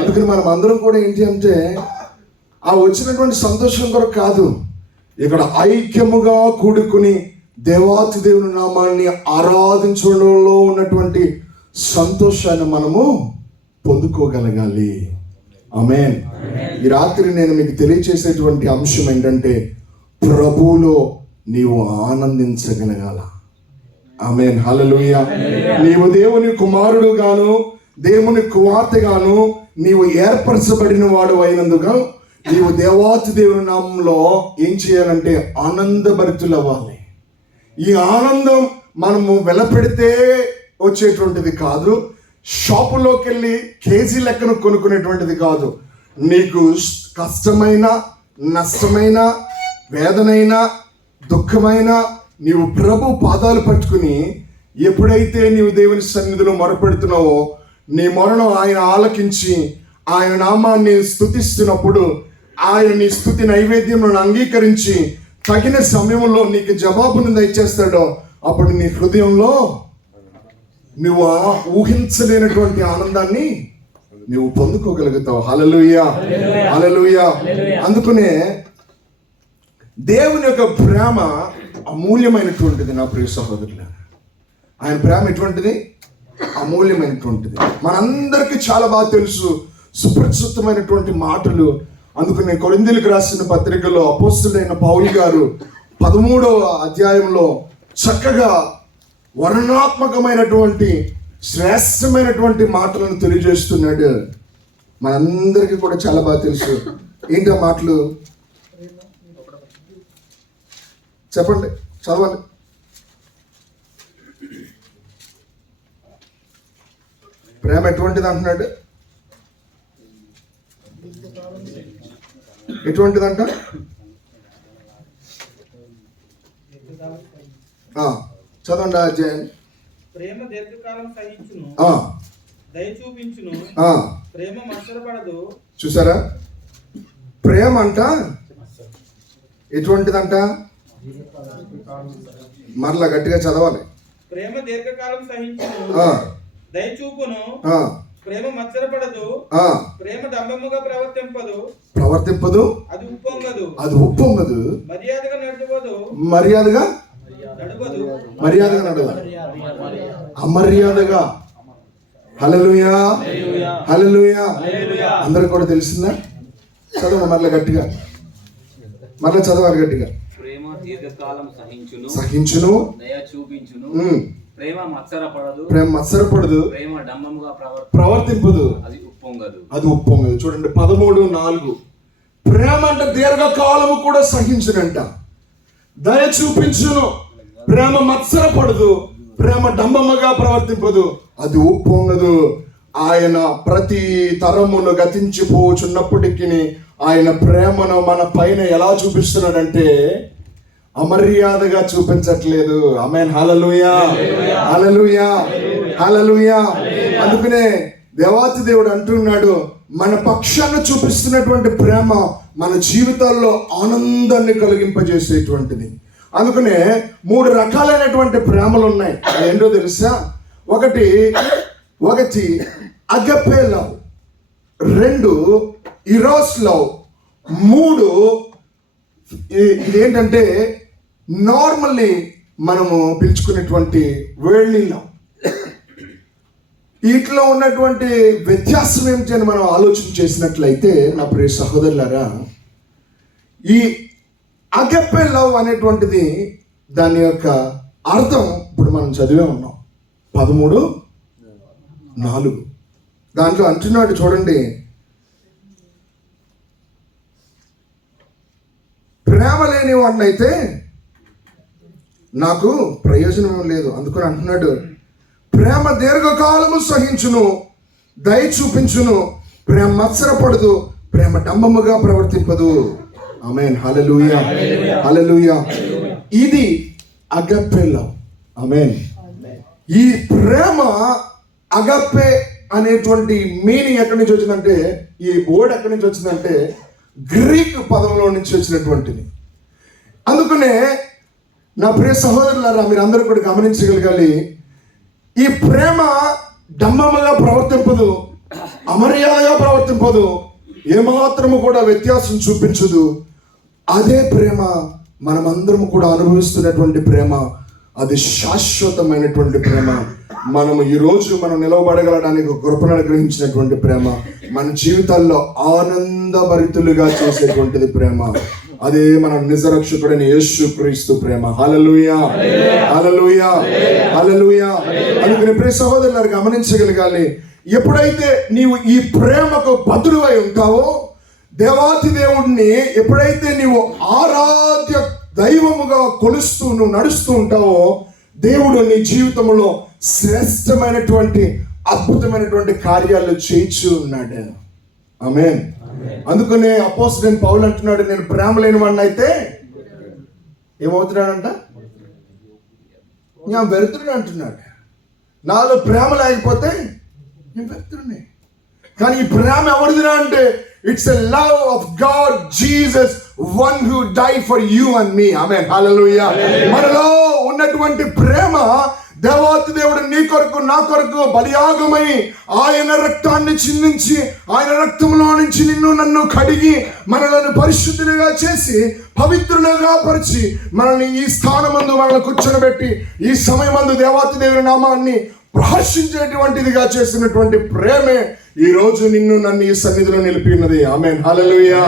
అందుకని మనం అందరం కూడా ఏంటి అంటే ఆ వచ్చినటువంటి సంతోషం కొరకు కాదు, ఇక్కడ ఐక్యముగా కూడుకుని దేవాతి దేవుని నామాన్ని ఆరాధించడంలో ఉన్నటువంటి సంతోషాన్ని మనము పొందుకోగలగాలి. ఆమేన్. ఈ రాత్రి నేను మీకు తెలియచేసేటువంటి అంశం ఏంటంటే ప్రభువులో నీవు ఆనందించగలగాల. ఆమేన్. హల్లెలూయా. నీవు దేవుని కుమారుడు గాను దేవుని కుమార్తె గాను నీవు ఏర్పరచబడిన వాడు అయినందుకు నీవు దేవాతి దేవుని నామంలో ఏం చేయాలంటే ఆనందభరితులవ్వాలి. ఈ ఆనందం మనము వెలపెడితే వచ్చేటువంటిది కాదు, షాపులోకి వెళ్ళి కేజీ లెక్కను కొనుక్కునేటువంటిది కాదు. నీకు కష్టమైన, నష్టమైన, వేదనైన, దుఃఖమైన నీవు ప్రభు పాదాలు పట్టుకుని ఎప్పుడైతే నీవు దేవుని సన్నిధిలో మొరపెడుతున్నావో నీ మొరను ఆయన ఆలకించి ఆయన నామాన్ని స్తుతిస్తున్నప్పుడు ఆయన నీ స్తుతి నైవేద్యములను అంగీకరించి తగిన సమయంలో నీకు జవాబును దయచేస్తాడో అప్పుడు నీ హృదయంలో నువ్వు ఊహించలేనటువంటి ఆనందాన్ని నువ్వు పొందుకోగలుగుతావు. హల్లెలూయా, హల్లెలూయా. అందుకనే దేవుని యొక్క ప్రేమ అమూల్యమైనటువంటిది నా ప్రియ సహోదరులు. ఆయన ప్రేమ ఎటువంటిది? అమూల్యమైనటువంటిది. మనందరికీ చాలా బాగా తెలుసు సుప్రసిద్ధమైనటువంటి మాటలు. అందుకనే కొరింథీయులకు రాసిన పత్రికలో అపోస్తలుడైన పౌలు గారు 13వ అధ్యాయంలో చక్కగా వర్ణనాత్మకమైనటువంటి శ్రేష్టమైనటువంటి మాటలను తెలియజేస్తున్నాడు. మనందరికీ కూడా చాలా బాగా తెలుసు. ఏంటి ఆ మాటలు? చెప్పండి, చదవండి. ప్రేమ ఎటువంటిది అంటున్నాడు? ఎటువంటిదంట? చదవండి అజయన్. ప్రేమ దీర్ఘకాలం సహించును, దయ చూపించును, ప్రేమ మత్సరపడదు. చూసారా? ప్రేమ అంట ఎటువంటిదంట? మరలా గట్టిగా చదవాలి. ప్రేమ దీర్ఘకాలం సహించును, దయ చూపును, ప్రేమ మత్సరపడదు, ప్రేమ డంబముగా ప్రవర్తింపదు, అది ఉప్పొంగదు, మర్యాదగా నడవదు, అమర్యాదగా. హల్లెలూయా, హల్లెలూయా. అందరికి కూడా తెలిసిందా? చదవ మరలా గట్టిగా, మరలా చదవాలి గట్టిగా. ప్రేమ దీర్ఘకాలం సహించును, దయ చూపించును, ప్రేమ మత్సరపడదు, ప్రేమ డంబముగా ప్రవర్తింపదు, అది ఉప్పొంగదు. చూడండి 13:4. ప్రేమ అంటే దీర్ఘకాలము కూడా సహించునంట, దయ చూపించును, ప్రేమ మత్సరపడదు, ప్రేమ డంబముగా ప్రవర్తింపదు, అది ఉప్పొంగదు. ఆయన ప్రతి తరమును గతించిపోచున్నప్పటికీ ఆయన ప్రేమను మన పైన ఎలా చూపిస్తున్నాడంటే అమర్యాదగా చూపించట్లేదు. ఆమేన్, హల్లెలూయా, హల్లెలూయా, హల్లెలూయా. అందుకనే దేవాతి దేవుడు అంటున్నాడు, మన పక్షాన చూపిస్తున్నటువంటి ప్రేమ మన జీవితాల్లో ఆనందాన్ని కలిగింపజేసేటువంటిది. అందుకనే 3 రకాలైనటువంటి ప్రేమలు ఉన్నాయి. ఏంటో తెలుసా? ఒకటి అగపే లవ్, 2 ఇరోస్ లవ్, 3 ఇదేంటంటే నార్మల్లీ మనము పిలుచుకునేటువంటి వరల్డ్లీ లవ్. వీటిలో ఉన్నటువంటి వ్యత్యాసం ఏమిటి అని మనం ఆలోచన చేసినట్లయితే నా ప్రియ సహోదరులారా, ఈ అగపే లవ్ అనేటువంటిది దాని యొక్క అర్థం ఇప్పుడు మనం చదివే ఉన్నాం 13:4. దాంట్లో అంటున్నాడు చూడండి, ప్రేమ లేని వాడినైతే నాకు ప్రయోజనం లేదు. అందుకని అంటున్నాడు, ప్రేమ దీర్ఘకాలము సహించును, దయ చూపించును, ప్రేమ మత్సరపడదు, ప్రేమ డంబముగా ప్రవర్తింపదు. ఆమేన్, హల్లెలూయా, హల్లెలూయా. ఇది అగపే లవ్. ఆమేన్. ఈ ప్రేమ అగపే అనేటువంటి మీనింగ్ ఎక్కడి నుంచి వచ్చిందంటే, ఈ వర్డ్ ఎక్కడి నుంచి వచ్చిందంటే గ్రీక్ పదంలో నుంచి వచ్చినటువంటిది. అందుకనే నా ప్రియ సహోదరులారా, మీరు అందరూ కూడా గమనించగలగాలి, ఈ ప్రేమ డంబముగా ప్రవర్తింపదు, అమర్యాదగా ప్రవర్తింపదు, ఏమాత్రము కూడా వ్యత్యాసం చూపించదు. అదే ప్రేమ మనమందరము కూడా అనుభవిస్తున్నటువంటి ప్రేమ. అది శాశ్వతమైనటువంటి ప్రేమ. మనము ఈరోజు మనం నిలవబడగలడానికి కృపను అనుగ్రహించినటువంటి ప్రేమ, మన జీవితాల్లో ఆనందభరితులుగా చేసేటువంటిది ప్రేమ. అదే మన నిజరక్షకుడైన యేసుక్రీస్తు ప్రేమ. హల్లెలూయా, హల్లెలూయా, హల్లెలూయా. అందుకని ప్రియ సహోదరులారు గమనించగలగాలి, ఎప్పుడైతే నీవు ఈ ప్రేమకు బదులువై ఉంటావో, దేవాతి దేవుడిని ఎప్పుడైతే నీవు ఆరాధ్య దైవముగా కొలుస్తూ నువ్వు నడుస్తూ ఉంటావో, దేవుడు నీ జీవితంలో శ్రేష్టమైనటువంటి అద్భుతమైనటువంటి కార్యాలు చేయించు ఉన్నాడు. ఆమేన్. అందుకనే అపోస్తలుడైన పౌలు అంటున్నాడు, నేను ప్రేమ లేని వాడిని అయితే ఏమవుతున్నాడంట? నేను వెరుతున్నాడు అంటున్నాడు. నాలో ప్రేమ లేకపోతే నేను వ్యర్థుడిని. కానీ ఈ ప్రేమ ఎవరిదిరా అంటే it's a love of God Jesus one who die for you and me. Amen, hallelujah. మనలో ఉన్నటువంటి ప్రేమ దేవాతి దేవుడు నీ కొరకు నా కొరకు బలియాగమై ఆయన రక్తాన్ని చిందించి ఆయన రక్తంలో నుంచి నిన్ను నన్ను కడిగి మనలను పరిశుద్ధులుగా చేసి పవిత్రులుగా పరిచి మనల్ని ఈ స్థానమందు మనల్ని కూర్చొనిబెట్టి ఈ సమయమందు దేవాతి దేవుని నామాన్ని ప్రహర్షించేటువంటిదిగా చేసినటువంటి ప్రేమే ఈ రోజు నిన్ను నన్ను ఈ సన్నిధిలో నిలిపి ఉన్నది. ఆమేన్, హల్లెలూయా,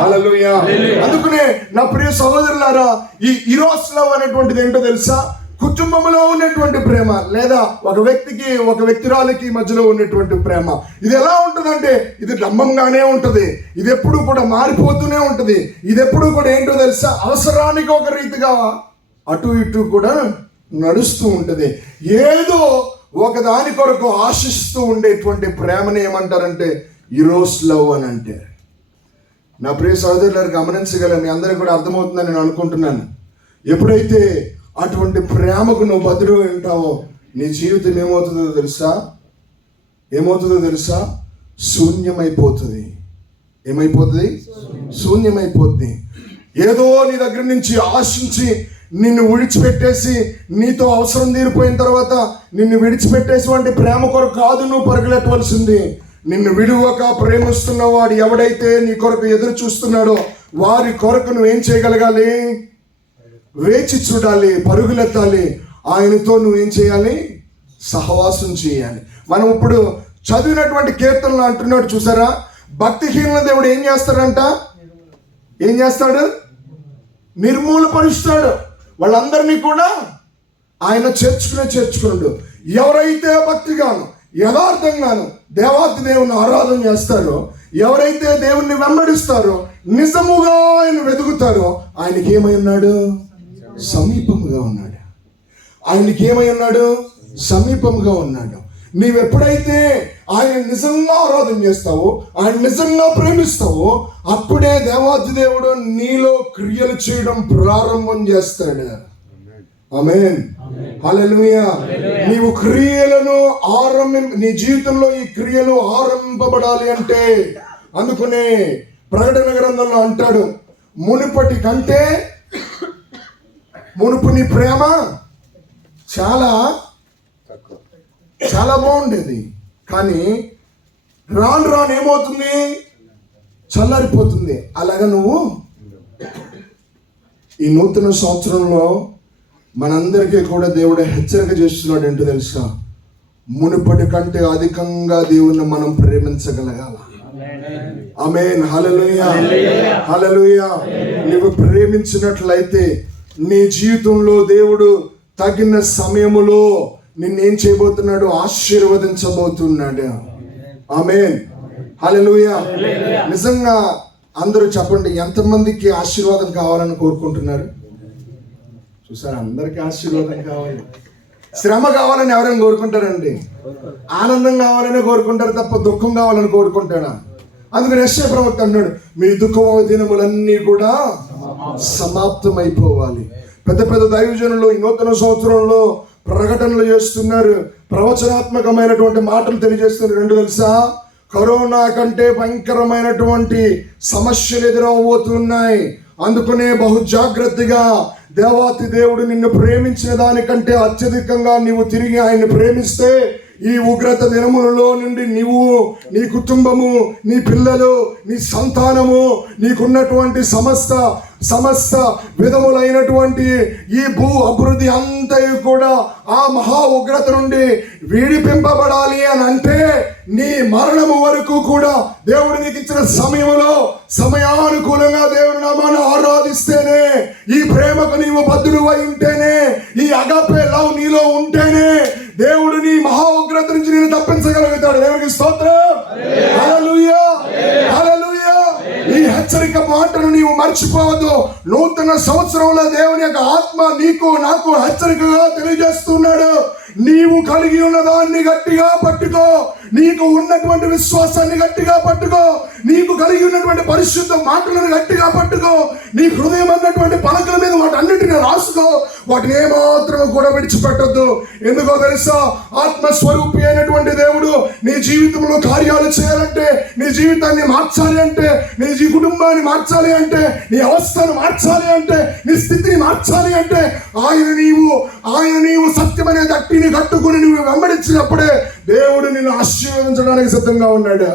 హల్లెలూయా. అందుకనే నా ప్రియ సహోదరులారా, ఈ ఈరోస్ లవ్ అనేటువంటిది ఏంటో తెలుసా? కుటుంబంలో ఉన్నటువంటి ప్రేమ, లేదా ఒక వ్యక్తికి ఒక వ్యక్తిరాలకి మధ్యలో ఉన్నటువంటి ప్రేమ. ఇది ఎలా ఉంటుందంటే ఇది డంబంగానే ఉంటుంది, ఇది ఎప్పుడు కూడా మారిపోతూనే ఉంటుంది. ఇది ఎప్పుడు కూడా ఏంటో తెలుసా? అవసరానికి ఒక రీతిగా అటు ఇటు కూడా నడుస్తూ ఉంటుంది. ఏదో ఒక దాని కొరకు ఆశిస్తూ ఉండేటువంటి ప్రేమని ఏమంటారంటే ఈరోస్ లవ్ అని అంటే. నా ప్రియ సహోదరులారు గమనించగల మీ అందరికీ కూడా అర్థమవుతుందని నేను అనుకుంటున్నాను. ఎప్పుడైతే అటువంటి ప్రేమకు నువ్వు బదులు ఉంటావో నీ జీవితం ఏమవుతుందో తెలుసా? శూన్యమైపోతుంది. ఏమైపోతుంది? శూన్యమైపోతుంది. ఏదో నీ దగ్గర నుంచి ఆశించి నిన్ను విడిచిపెట్టేసి నీతో అవసరం తీరిపోయిన తర్వాత నిన్ను విడిచిపెట్టేటువంటి ప్రేమ కొరకు కాదు నువ్వు పరుగులెట్టవలసింది. నిన్ను విడువక ప్రేమిస్తున్న వాడు ఎవడైతే నీ కొరకు ఎదురు చూస్తున్నాడో వారి కొరకు నువ్వేం చేయగలగాలి? వేచి చూడాలి, పరుగులెత్తాలి. ఆయనతో నువ్వేం చేయాలి? సహవాసం చేయాలి. మనం ఇప్పుడు చదివినటువంటి కీర్తనలు అంటున్నాడు చూసారా? భక్తిహీనుల దేవుడు ఏం చేస్తాడు? నిర్మూలపరుస్తాడు. వాళ్ళందరినీ కూడా ఆయన చేర్చుకున్నాడు. ఎవరైతే భక్తిగాను యథార్థంగాను దేవాతి దేవుని ఆరాధన చేస్తారో, ఎవరైతే దేవుణ్ణి వెంబడిస్తారో, నిజముగా ఆయన వెతుకుతారో ఆయనకి ఏమై ఉన్నాడు? సమీపముగా ఉన్నాడు. ఆయనకి ఏమై ఉన్నాడు? సమీపముగా ఉన్నాడు. నీవెప్పుడైతే ఆయన నిజంగా ఆరాధన చేస్తావో, ఆయన నిజంగా ప్రేమిస్తావో, అప్పుడే దేవాది దేవుడు నీలో క్రియలు చేయడం ప్రారంభం చేస్తాడు. ఆమేన్, హల్లెలూయా. నీవు క్రియలను నీ జీవితంలో ఈ క్రియలు ఆరంభింపబడాలి అంటే అందుకునే ప్రకటన గ్రంథంలో అంటాడు, మునుపటి కంటే మునుపు నీ ప్రేమ చాలా చాలా బాగుండేది, కానీ రాను ఏమవుతుంది? చల్లారిపోతుంది. అలాగా నువ్వు ఈ నూతన సంవత్సరంలో మనందరికీ కూడా దేవుడు హెచ్చరిక చేస్తున్నాడు. ఏంటో తెలుసా? మునుపటి కంటే అధికంగా దేవుణ్ణి మనం ప్రేమించగలగాల. ఆమేన్, హల్లెలూయా, హల్లెలూయా. నువ్వు ప్రేమించినట్లయితే నీ జీవితంలో దేవుడు తగిన సమయములో నిన్నేం చేయబోతున్నాడు? ఆశీర్వదించబోతున్నాడు. ఆమేన్, హల్లెలూయా. నిజంగా అందరూ చెప్పండి, ఎంతమందికి ఆశీర్వాదం కావాలని కోరుకుంటున్నారు? చూసారు, అందరికీ ఆశీర్వాదం కావాలి. శ్రమ కావాలని ఎవరైనా కోరుకుంటారండి? ఆనందం కావాలని కోరుకుంటారు తప్ప దుఃఖం కావాలని కోరుకుంటాడా? అందుకని యెషయా ప్రవక్త అన్నాడు, మీ దుఃఖ దినములన్నీ కూడా సమాప్తమైపోవాలి. పెద్ద పెద్ద దైవజనులు ఈ నూతన సంవత్సరంలో ప్రకటనలు చేస్తున్నారు, ప్రవచనాత్మకమైనటువంటి మాటలు తెలియజేస్తున్నారు. రెండు తెలుసా? కరోనా కంటే భయంకరమైనటువంటి సమస్యలు ఎదురవబోతున్నాయి. అందుకనే బహు జాగ్రత్తగా దేవాతి దేవుడు నిన్ను ప్రేమించిన దానికంటే అత్యధికంగా నీవు తిరిగి ఆయన్ని ప్రేమిస్తే ఈ ఉగ్రత దినములలో నుండి నీవు, నీ కుటుంబము, నీ పిల్లలు, నీ సంతానము, నీకున్నటువంటి సమస్త విధములైనటువంటి ఈ భూ అభివృద్ధి అంతయు కూడా ఆ మహా ఉగ్రత నుండి విడిపింపబడాలి అని అంటే నీ మరణము వరకు కూడా దేవుడు నీకు ఇచ్చిన సమయంలో సమయానుకూలంగా దేవుని నామాన్ని ఆరాధిస్తేనే, ఈ ప్రేమకు నీవు బద్దుడు అయి ఉంటేనే, ఈ అగాపే లవ్ నీలో ఉంటేనే దేవుడు నీ మహా ఉగ్రత నుంచి నేను తప్పించగలుగుతాడు. దేవునికి స్తోత్రం, హల్లెలూయా, హల్లెలూయా. ఈ హెచ్చరిక మాటను నీవు మర్చిపోవద్దు. నూతన సంవత్సరంలో దేవుని యొక్క ఆత్మ నీకు నాకు హెచ్చరికగా తెలియజేస్తున్నాడు. నీవు కలిగి ఉన్న దాన్ని గట్టిగా పట్టుకో, నీకు ఉన్నటువంటి విశ్వాసాన్ని గట్టిగా పట్టుకో. నీకు కలిగి ఉన్నటువంటి పరిశుద్ధ మాటలను గట్టిగా పట్టుకో. నీ హృదయం అన్నటువంటి పలకల మీద వాటి అన్నిటిని రాసుకో. వాటిని ఏమాత్రం కూడా విడిచిపెట్టద్దు. ఎందుకో తెలుసా, ఆత్మస్వరూపి అయినటువంటి దేవుడు నీ జీవితంలో కార్యాలు చేయాలంటే, నీ జీవితాన్ని మార్చాలి అంటే, నీ కుటుంబాన్ని మార్చాలి అంటే, నీ అవస్థను మార్చాలి అంటే, నీ స్థితిని మార్చాలి అంటే, ఆయన నీవు సత్యమనే దట్టిని కట్టుకుని నువ్వు వెంబడించినప్పుడే దేవుడు నిన్ను ఆశీర్వదించడానికి సిద్ధంగా ఉన్నాడు.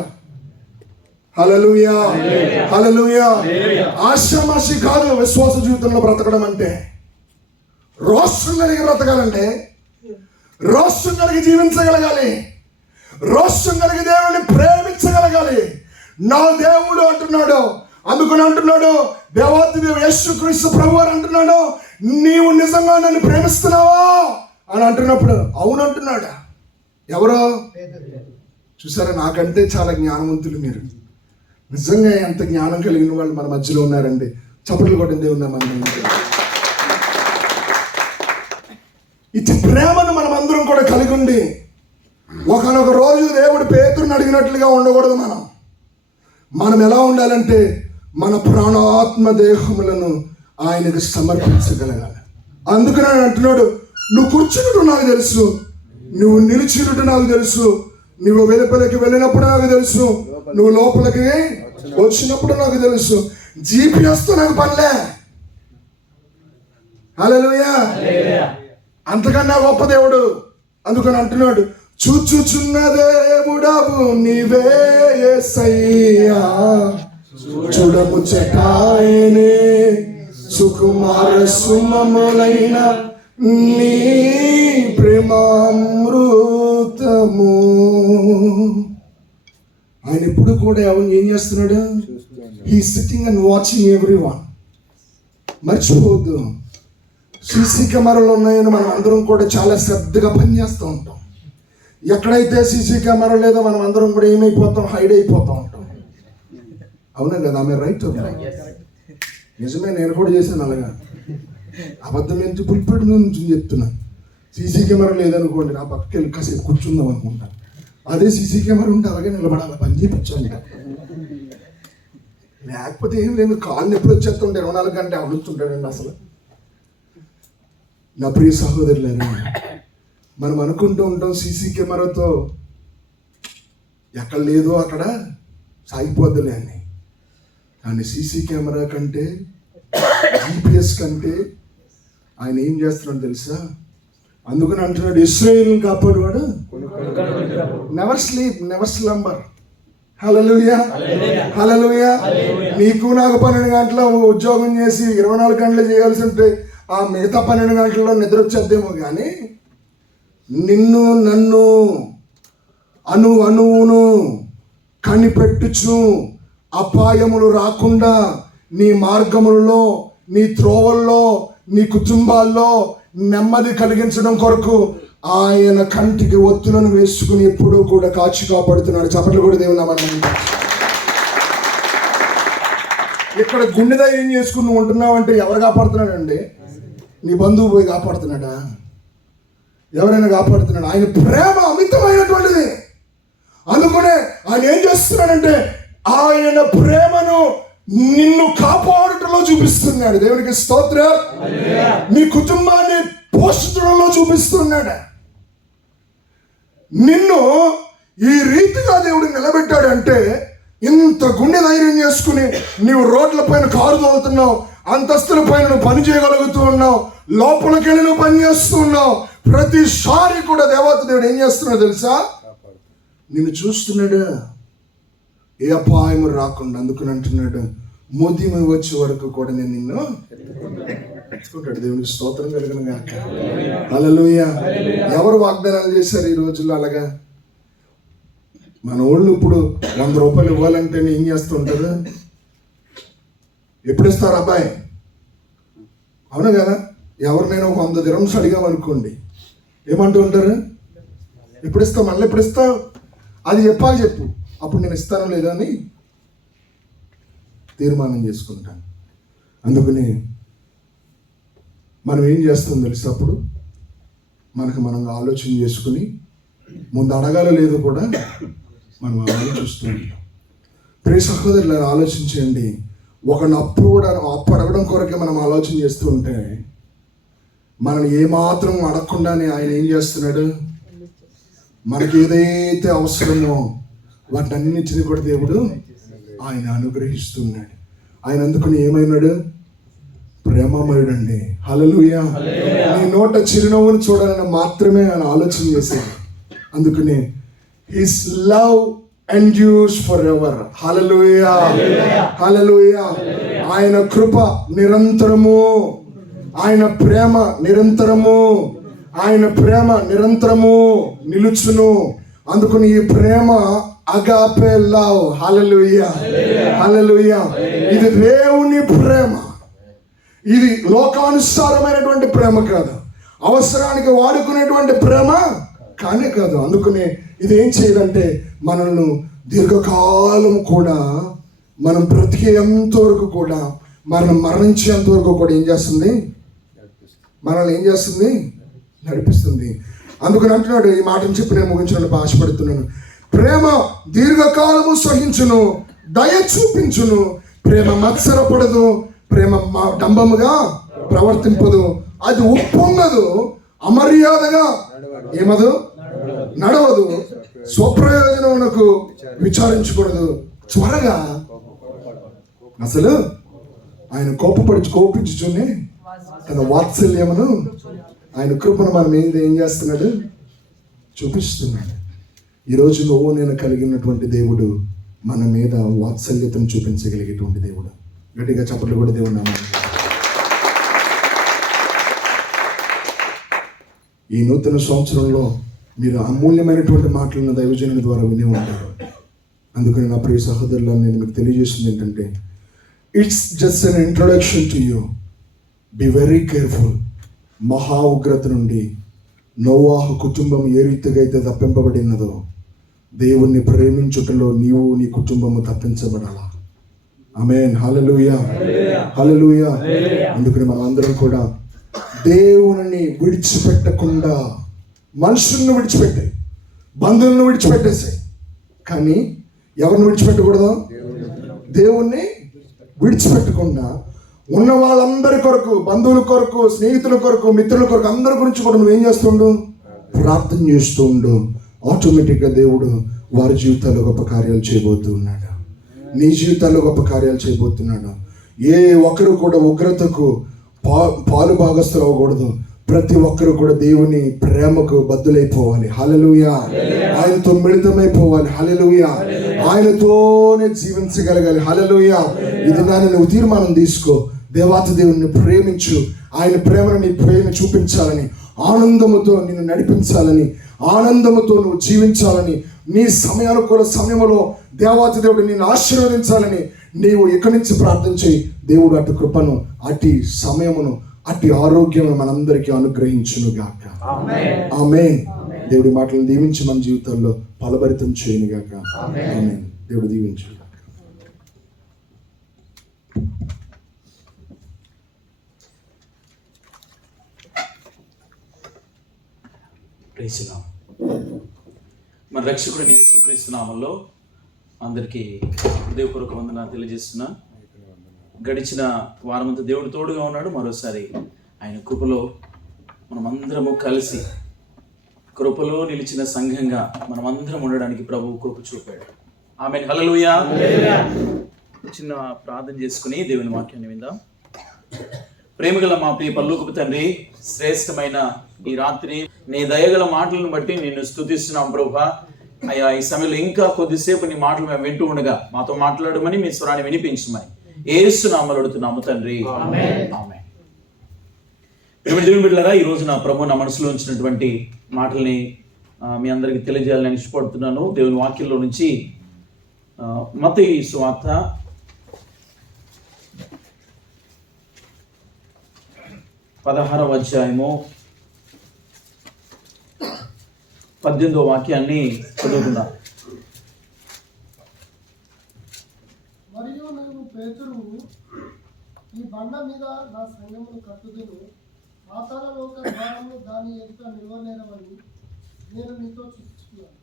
హల్లెలూయా, హల్లెలూయా. ఆశామాషి కాదు విశ్వాస జీవితంలో బ్రతకడం అంటే. రోషం కలిగి బ్రతకాలంటే, రోషం కలిగి జీవించగలగాలి, రోషం కలిగి దేవుడిని ప్రేమించగలగాలి. నా దేవుడు అంటున్నాడు. అందుకని అంటున్నాడు, దేవాతి దేవుడు యేసుక్రీస్తు ప్రభువారు అంటున్నాడు, నీవు నిజంగా నన్ను ప్రేమిస్తున్నావా అని అంటున్నప్పుడు అవును అంటున్నాడు. ఎవరో చూసారా, నాకంటే చాలా జ్ఞానవంతులు మీరు. నిజంగా ఎంత జ్ఞానం కలిగిన వాళ్ళు మన మధ్యలో ఉన్నారండి. చప్పట్లు కొట్టిన దేవుడు మన ఇచ్చి ప్రేమను మనం అందరం కూడా కలిగి ఉండి ఒకనొక రోజు దేవుడు పేతురుని అడిగినట్లుగా ఉండకూడదు. మనం ఎలా ఉండాలంటే మన ప్రాణాత్మ దేహములను ఆయనకు సమర్పించగలగాలి. అందుకని ఆయన అంటున్నాడు, నువ్వు కూర్చున్నట్టు నాకు తెలుసు, నువ్వు నిలిచినట్టు నాకు తెలుసు, నువ్వు వెలుపలికి వెళ్ళినప్పుడు నాకు తెలుసు, నువ్వు లోపలికి వచ్చినప్పుడు నాకు తెలుసు. జీపీఎస్తో నాకు పనిలే. హల్లెలూయా. అంతకన్నా గొప్ప దేవుడు. అందుకని అంటున్నాడు, చూచుచున్న దేవుడవు నీవే యేసయ్యా, చూడముచ్చటాయనే సుకుమార సుమములైన నీ ప్రేమామృతము. ఆయన ఇప్పుడు కూడా ఎవరు ఏం చేస్తున్నాడు? He sitting and watching everyone. మర్చిపోవద్దు, సీసీ కెమెరాలు ఉన్నాయని మనం అందరం కూడా చాలా శ్రద్ధగా పనిచేస్తూ ఉంటాం. ఎక్కడైతే సీసీ కెమెరా లేదో మనం అందరం కూడా ఏమైపోతాం? హైడ్ అయిపోతూ ఉంటాం. అవునా కదా? ఆమె రైట్. నిజమే, నేను కూడా చేశాను అలాగా. అబద్ధం ఏంటి పులిపెట్టు నుంచి చెప్తున్నా. సీసీ కెమెరా లేదనుకోండి, నా పక్కకి వెళ్ళి కాసేపు కూర్చుందాం అనుకుంటా. అదే సీసీ కెమెరా ఉంటే అలాగే నిలబడాలి, పని చేయించాలి. లేకపోతే ఏం లేదు, కాళ్ళు ఎప్పుడు వచ్చేస్తుంటే 24 గంటలు అడుగుతుంటాడండి. అసలు నా ప్రియ సహోదరులారా, మనం అనుకుంటూ ఉంటాం సీసీ కెమెరాతో ఎక్కడ లేదో అక్కడ సాగిపోద్దులే అని. కానీ సీసీ కెమెరా కంటే, జీపీఎస్ కంటే ఆయన ఏం చేస్తున్నాడు తెలుసా? అందుకని అంటున్నాడు, ఇశ్రాయేలును కాపాడువాడు నెవర్ స్లీప్, నెవర్ స్లంబర్. హల్లెలూయా, హల్లెలూయా. నీకు నాకు 12 గంటల ఉద్యోగం చేసి 24 గంటలు చేయాల్సి ఉంటే ఆ మిగతా 12 గంటల్లో నిద్ర వచ్చేద్దేమో, కానీ నిన్ను నన్ను అణువును కనిపెట్టుచు అపాయములు రాకుండా నీ మార్గములలో, నీ త్రోవల్లో, నీ కుటుంబాల్లో నెమ్మది కలిగించడం కొరకు ఆయన కంటికి ఒత్తులను వేసుకుని ఎప్పుడూ కూడా కాచి కాపాడుతున్నాడు. చప్పట్లు కూడా దేవుని నామమున. ఇక్కడ గుండె ధైర్యం చేసుకుని నువ్వు ఉంటున్నావు అంటే ఎవరు కాపాడుతున్నాడండి? నీ బంధువు పోయి కాపాడుతున్నాడా? ఎవరైనా కాపాడుతున్నాడు? ఆయన ప్రేమ అమితమైనటువంటిది. అందుకనే ఆయన ఏం చేస్తున్నాడంటే ఆయన ప్రేమను నిన్ను కాపాడుటలో చూపిస్తున్నాడు. దేవునికి స్తోత్రం. నీ కుటుంబాన్ని పోషించడంలో చూపిస్తున్నాడు. నిన్ను ఈ రీతిగా దేవుడు నిలబెట్టాడంటే, ఇంత గుండె ధైర్యం చేసుకుని నీవు రోడ్ల పైన కారు తోలుతున్నావు, అంతస్తుల పైన నువ్వు పని చేయగలుగుతూ ఉన్నావు, లోపలికి వెళ్ళి నువ్వు పని చేస్తూ ఉన్నావు. ప్రతిసారి కూడా దేవత దేవుడు ఏం చేస్తున్నాడు తెలుసా? నిన్ను చూస్తున్నాడు, ఏ అపాయం రాకుండా. అందుకని అంటున్నాడు, ముదిమి వచ్చే వరకు కూడా నేను నిన్ను ఎత్తుకుంటాడు. దేవునికి స్తోత్రం కలుగును గాక. హల్లెలూయా. ఎవరు వాగ్దానాలు చేశారు ఈ రోజుల్లో అలాగా? మన వాళ్ళు ఇప్పుడు 100 రూపాయలు ఇవ్వాలంటే ఏం చేస్తుంటారు? ఎప్పుడు ఇస్తారు అబ్బాయి? అవును కదా? ఎవరినైనా ఒక 100 dirhams అడిగామనుకోండి, ఏమంటూ ఉంటారు? ఎప్పుడు ఇస్తావు, మళ్ళీ ఎప్పుడు ఇస్తావు? అది చెప్పాలి, చెప్పు, అప్పుడు నేను ఇస్తాను లేదా అని తీర్మానం చేసుకుంటాను. అందుకని మనం ఏం చేస్తాం తెలుసు? అప్పుడు మనం ఆలోచన చేసుకుని ముందు అడగాలో లేదో కూడా మనం ఆలోచిస్తూ ఉంటాం. ప్రియ సహోదరులను ఆలోచించండి. ఒకరిని అప్పు అడగడం కొరకే మనం ఆలోచన చేస్తూ ఉంటే మనల్ని ఏమాత్రం అడగకుండానే ఆయన ఏం చేస్తున్నాడు? మనకి ఏదైతే అవసరమో వాటన్నిటిని కూడా దేవుడు ఆయన అనుగ్రహిస్తున్నాడు. ఆయన అందుకని ఏమైనాడు? ప్రేమమయుడు అండి. హల్లెలూయా. నీ నోట చిరునవ్వును చూడాలని మాత్రమే ఆయన ఆలోచన చేశాడు. అందుకనే హిస్ లవ్ ఎండ్యూర్స్ ఫరెవర్. హల్లెలూయా, హల్లెలూయా. ఆయన కృప నిరంతరము, ఆయన ప్రేమ నిరంతరము, ఆయన ప్రేమ నిరంతరము నిలుచును. అందుకని ఈ ప్రేమ అగాపే లవ్. హల్లెలూయా, హల్లెలూయా. ఇది దేవుని ప్రేమ. ఇది లోకానుసారమైనటువంటి ప్రేమ కాదు, అవసరానికి వాడుకునేటువంటి ప్రేమ కానే కాదు. అందుకనే ఇది ఏం చేయదంటే మనల్ని దీర్ఘకాలం కూడా, మనం బ్రతికేంత వరకు కూడా, మనం మరణించేంత వరకు కూడా ఏం చేస్తుంది? మనల్ని ఏం చేస్తుంది? నడిపిస్తుంది. అందుకని అంటున్నాడు, ఈ మాటను చెప్పి నేను ముగించడానికి ఆశపడుతున్నాను. ప్రేమ దీర్ఘకాలము సహించును, దయ చూపించును, ప్రేమ మత్సరపడదు, ప్రేమ డంబముగా ప్రవర్తింపదు, అది ఉప్పొంగదు, అమర్యాదగా ఏమదు నడవదు, స్వప్రయోజనమునకు విచారించకూడదు, త్వరగా. అసలు ఆయన కోపించుచుని తన వాత్సల్యమును, ఆయన కృపను మన మీద ఏం చేస్తున్నాడు? చూపిస్తున్నాడు. ఈరోజు నువ్వు నేను కలిగినటువంటి దేవుడు మన మీద వాత్సల్యతను చూపించగలిగేటువంటి దేవుడు. గట్టిగా చప్పట్లు కూడా దేవుడు నామమున. ఈ నూతన సంవత్సరంలో మీరు అమూల్యమైనటువంటి మాటలను దైవజనుని ద్వారా విని ఉంటారు. అందుకని నా ప్రియ సహోదరులను నేను మీకు తెలియజేస్తుంది ఏంటంటే, it's just an introduction to you. Be very careful. మహా ఉగ్రత నుండి నోవాహు కుటుంబం ఏ రీతిగా అయితే తప్పింపబడినదో, దేవుణ్ణి ప్రేమించుటలో నీవు నీ కుటుంబము తప్పించబడాలా. ఆమేన్. హల్లెలూయా, హల్లెలూయా. అందుకని మనం అందరం కూడా దేవుని విడిచిపెట్టకుండా, మనుషులను విడిచిపెట్టాయి, బంధువులను విడిచిపెట్టేసాయి, కానీ ఎవరిని విడిచిపెట్టకూడదు? దేవుణ్ణి విడిచిపెట్టకుండా ఉన్న వాళ్ళందరి కొరకు, బంధువుల కొరకు, స్నేహితుల కొరకు, మిత్రుల కొరకు, అందరి గురించి కూడా నువ్వేం చేస్తుండు? ప్రార్థన చేస్తూ ఉండు. ఆటోమేటిక్గా దేవుడు వారి జీవితాల్లో గొప్ప కార్యాలు చేయబోతున్నాడు. నీ జీవితాల్లో గొప్ప కార్యాలు చేయబోతున్నాడు. ఏ ఒక్కరు కూడా ఉగ్రతకు పాలు భాగస్తులు అవ్వకూడదు. ప్రతి ఒక్కరు కూడా దేవుని ప్రేమకు బద్దులైపోవాలి. హల్లెలూయా. ఆయనతో మిళితమైపోవాలి. హల్లెలూయా. ఆయనతోనే జీవించగలగాలి. హల్లెలూయా. ఇది దాన్ని నువ్వు తీర్మానం తీసుకో. దేవాతి దేవుని ప్రేమించు. ఆయన ప్రేమను నీ ప్రేమ చూపించాలని, ఆనందముతో నిన్ను నడిపించాలని, ఆనందముతో నువ్వు జీవించాలని, నీ సమయానుకూల సమయంలో దేవాతి దేవుడు నిన్ను ఆశీర్వదించాలని నీవు ఇక్కడి నుంచి ప్రార్థన చేయి. దేవుడు అటు కృపను, అటు సమయమును, అటు ఆరోగ్యమును మనందరికీ అనుగ్రహించును గాక. ఆమేన్. దేవుడి మాటలను దీవించి మన జీవితాల్లో ఫలభరితం చేయను గాక. ఆమేన్. దేవుడు దీవించు. మన రక్షకుడిని యేసుక్రీస్తు నామములో అందరికీ హృదయపూర్వక వందనాలు తెలియజేస్తున్నా. గడిచిన వారమంతా దేవుడు తోడుగా ఉన్నాడు. మరోసారి ఆయన కృపలో మనమందరము కలిసి కృపలో నిలిచిన సంఘంగా మనమందరం ఉండడానికి ప్రభువు కృప చూపాడు. ఆమేన్. హల్లెలూయా. చిన్న ప్రార్థన చేసుకుని దేవుని వాక్యాన్ని విందాం. ప్రేమగల మా ప్రియ పరలోకపు తండ్రి, శ్రేష్టమైన ఈ రాత్రి నీ దయగల మాటలను బట్టి నిన్ను స్తుతిస్తున్నాం ప్రభువా. అయ్యా, ఈ సమయంలో ఇంకా కొద్దిసేపు నీ మాటలు మేము వింటూ ఉండగా మాతో మాట్లాడమని, మీ స్వరాన్ని వినిపించమని యేసు నామములో అడుగుతున్నాము తండ్రి. ఆమేన్. దేవుని బిడ్డలారా, ఈ రోజు నా ప్రభు నా మనసులో ఉంచినటువంటి మాటల్ని మీ అందరికీ తెలియజేయాలని ఇష్టపడుతున్నాను. దేవుని వాక్యంలో నుంచి మత్తయి సువార్త 16వ అధ్యాయము 18వ వాక్యాన్ని చదువుకుందాం. మరియు నేను పేతురు, ఈ బండ మీద నా సంఘమును కట్టుదును, పాతాళలోక ద్వారములు దాని ఎదుట నిలవనేరవని నేను నీతో చూస్తున్నాను.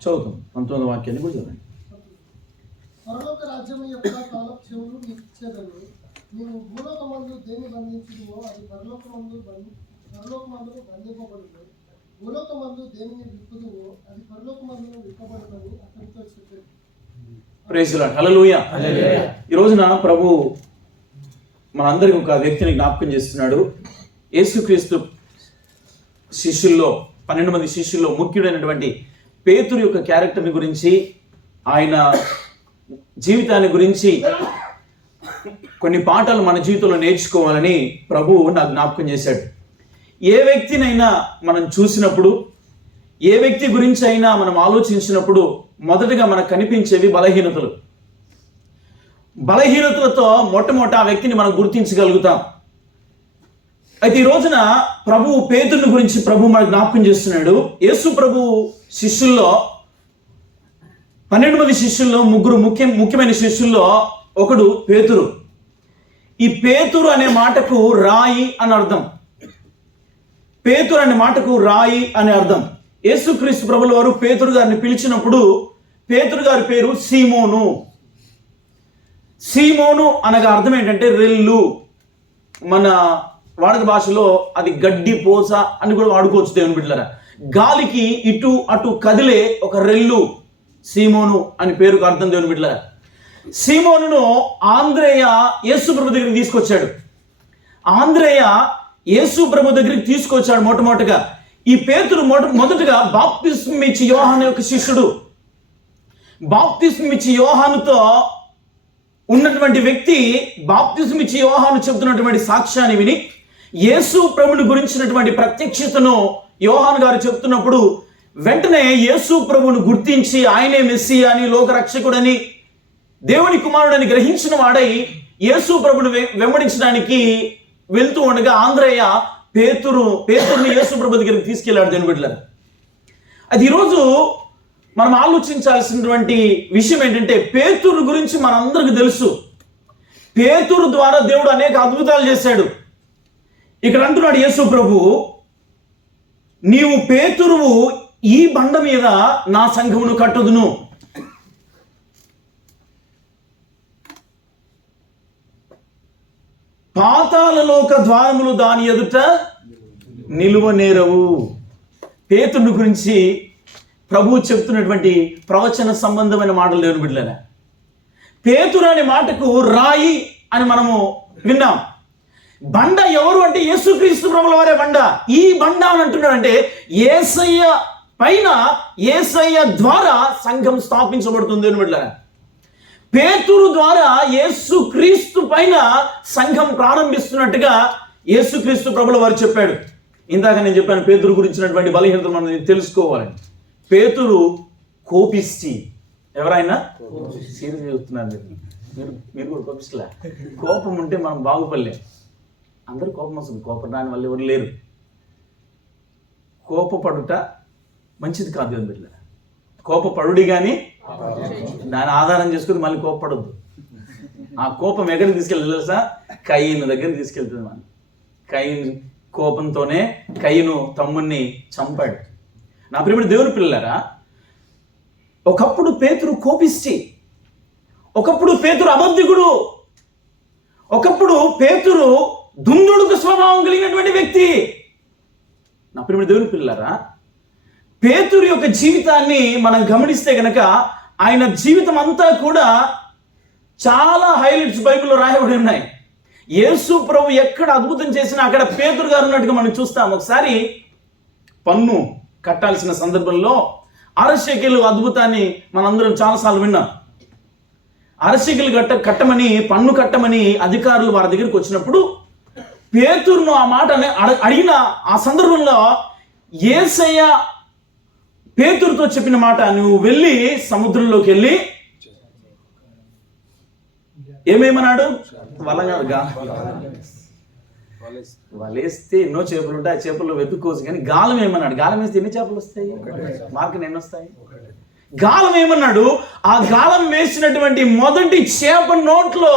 చదువుతాం. 19వ వాక్యాన్ని కూడా చదవండి. పరలోక రాజ్యం యొక్క తాళపు చెవులు నీకు ఇచ్చేదను. నీవు భూలోకమందు దేన్ని బంధించుదువో అది పరలోకమందు బంధింపబడును. భూలోకమందు దేనిని విప్పుదువో అది పరలోకమందు విప్పబడునని అతనితో చెప్పారు. Praise Lord. హల్లెలూయా. ఈ రోజున ప్రభు మనందరికి ఒక వ్యక్తిని జ్ఞాపకం చేస్తున్నాడు. యేసుక్రీస్తు శిష్యుల్లో 12 మంది శిష్యుల్లో ముఖ్యుడైనటువంటి పేతురు యొక్క క్యారెక్టర్ని గురించి, ఆయన జీవితాన్ని గురించి కొన్ని పాఠాలు మన జీవితంలో నేర్చుకోవాలని ప్రభువు నాకు జ్ఞాపకం చేశాడు. ఏ వ్యక్తినైనా మనం చూసినప్పుడు, ఏ వ్యక్తి గురించి అయినా మనం ఆలోచించినప్పుడు మొదటగా మనకు కనిపించేవి బలహీనతలు. బలహీనతలతో మొట్టమొదట ఆ వ్యక్తిని మనం గుర్తించగలుగుతాం. అయితే ఈ రోజున ప్రభువు పేతురుని గురించి ప్రభు మనకు జ్ఞాపకం చేస్తున్నాడు. యేసు ప్రభు శిష్యుల్లో 12 మంది శిష్యుల్లో ముఖ్యమైన శిష్యుల్లో ఒకడు పేతురు. ఈ పేతురు అనే మాటకు రాయి అని అర్థం. పేతురు అనే మాటకు రాయి అనే అర్థం. యేసుక్రీస్తు ప్రభుల వారు పేతురు గారిని పిలిచినప్పుడు పేతురు గారి పేరు సీమోను. సీమోను అనగా అర్థం ఏంటంటే రెల్లు. మన వాడుక భాషలో అది గడ్డి పోస అని కూడా వాడుకోవచ్చు దేవుని బిడ్డలారా. గాలికి ఇటు అటు కదిలే ఒక రెల్లు సీమోను అని పేరుకు అర్థం దేవుని బిడ్డలారా. సీమోనును ఆంద్రేయ యేసు ప్రభు దగ్గరికి తీసుకొచ్చాడు. ఆంద్రేయ యేసు ప్రభు దగ్గరికి తీసుకొచ్చాడు మొట్టమొదటిగా. ఈ పేతురు మొదటగా బాప్తిస్మం ఇచ్చి యోహాను యొక్క శిష్యుడు. బాప్తిస్మం ఇచ్చి యోహానుతో ఉన్నటువంటి వ్యక్తి బాప్తిస్మం ఇచ్చి యోహాను చెబుతున్నటువంటి సాక్ష్యాన్ని విని యేసు ప్రభుని గురించినటువంటి ప్రత్యక్షతను యోహాను గారు చెప్తున్నప్పుడు వెంటనే యేసు ప్రభువును గుర్తించి ఆయనే మెస్సియా అని, లోకరక్షకుడని, దేవుని కుమారుడని గ్రహించిన వాడై యేసు ప్రభుని వెంబడించడానికి వెళ్తూ ఉండగా ఆంద్రేయ పేతురుని యేసు ప్రభు దగ్గరికి తీసుకెళ్లాడు దేవుని బిడ్డలారా. అది ఈరోజు మనం ఆలోచించాల్సినటువంటి విషయం ఏంటంటే, పేతురు గురించి మనందరికీ తెలుసు. పేతురు ద్వారా దేవుడు అనేక అద్భుతాలు చేశాడు. ఇక్కడ అంటున్నాడు యేసు ప్రభు, నీవు పేతురువు, ఈ బండ మీద నా సంఘమును కట్టుదును. పాతాళలోక ద్వారములు దాని ఎదుట నిలువనేరవు. పేతురుని గురించి ప్రభువు చెప్తున్నటువంటి ప్రవచన సంబంధమైన మాటలు దేవుని బిడ్డలారా. పేతురు అనే మాటకు రాయి అని మనము విన్నాం. బండ ఎవరు అంటే యేసుక్రీస్తు ప్రభుల వారే బండ. ఈ బండ అని అంటున్నాడంటే యేసయ్య పైన, యేసయ్య ద్వారా సంఘం స్థాపించబడుతుంది దేవుని బిడ్డలారా. పేతురు ద్వారా యేసుక్రీస్తు పైన సంఘం ప్రారంభిస్తున్నట్టుగా యేసుక్రీస్తు ప్రభుల వారు చెప్పాడు. ఇందాక నేను చెప్పాను పేతురు గురించినటువంటి బలహీనతలు మనం తెలుసుకోవాలని. పేతురు కోపిష్టి. ఎవరైనా సీరియస్ చెప్తున్నారు మీరు కూడా కోపిస్తలే. కోపం ఉంటే మనం బాగుపడలేం. అందరూ కోపం వస్తుంది. కోపం రాని వాళ్ళు ఎవరు లేరు. కోపపడుట మంచిది కాదు అని బిడ్డ. కోపపడుడి కానీ దాని ఆధారం చేసుకుని మళ్ళీ కోపపడద్దు. ఆ కోపం ఎక్కడికి తీసుకెళ్తుంది తెలుసా? కయీను దగ్గరికి తీసుకెళ్తుంది. మనం కయీను కోపంతోనే కయీను తమ్ముణ్ణి చంపాడు. నా ప్రియమైన దేవుని పిల్లలారా, ఒకప్పుడు పేతురు కోపిష్టి, ఒకప్పుడు పేతురు అబద్ధికుడు, ఒకప్పుడు పేతురు దుందుడుకు స్వభావం కలిగినటువంటి వ్యక్తి. నా ప్రియమైన దేవుని పిల్లలారా, పేతురు యొక్క జీవితాన్ని మనం గమనిస్తే గనక ఆయన జీవితం అంతా కూడా చాలా హైలైట్స్ బైబిల్లో రాయబడి ఉన్నాయి. యేసు ప్రభు ఎక్కడ అద్భుతం చేసినా అక్కడ పేతురు గారు ఉన్నట్టుగా మనం చూస్తాం. ఒకసారి పన్ను కట్టాల్సిన సందర్భంలో అరశేకెలు అద్భుతాన్ని మనందరం చాలాసార్లు విన్నాం. అరశేకెలు కట్టమని, పన్ను కట్టమని అధికారులు వారి దగ్గరికి వచ్చినప్పుడు పేతురును ఆ మాట అడిగిన ఆ సందర్భంలో యేసయ్య పేతురుతో చెప్పిన మాట, నువ్వు వెళ్ళి సముద్రంలోకి వెళ్ళి ఏమేమన్నాడు? వలేస్తే ఎన్నో చేపలు ఉంటాయి, ఆ చేపల్లో వెతుక్కోవచ్చు. కానీ గాలం ఏమన్నాడు? గాలం వేస్తే ఎన్ని చేపలు వస్తాయి? మార్కెట్ ఎన్ని వస్తాయి? గాలం ఏమన్నాడు? ఆ గాలం వేసినటువంటి మొదటి చేప నోట్లో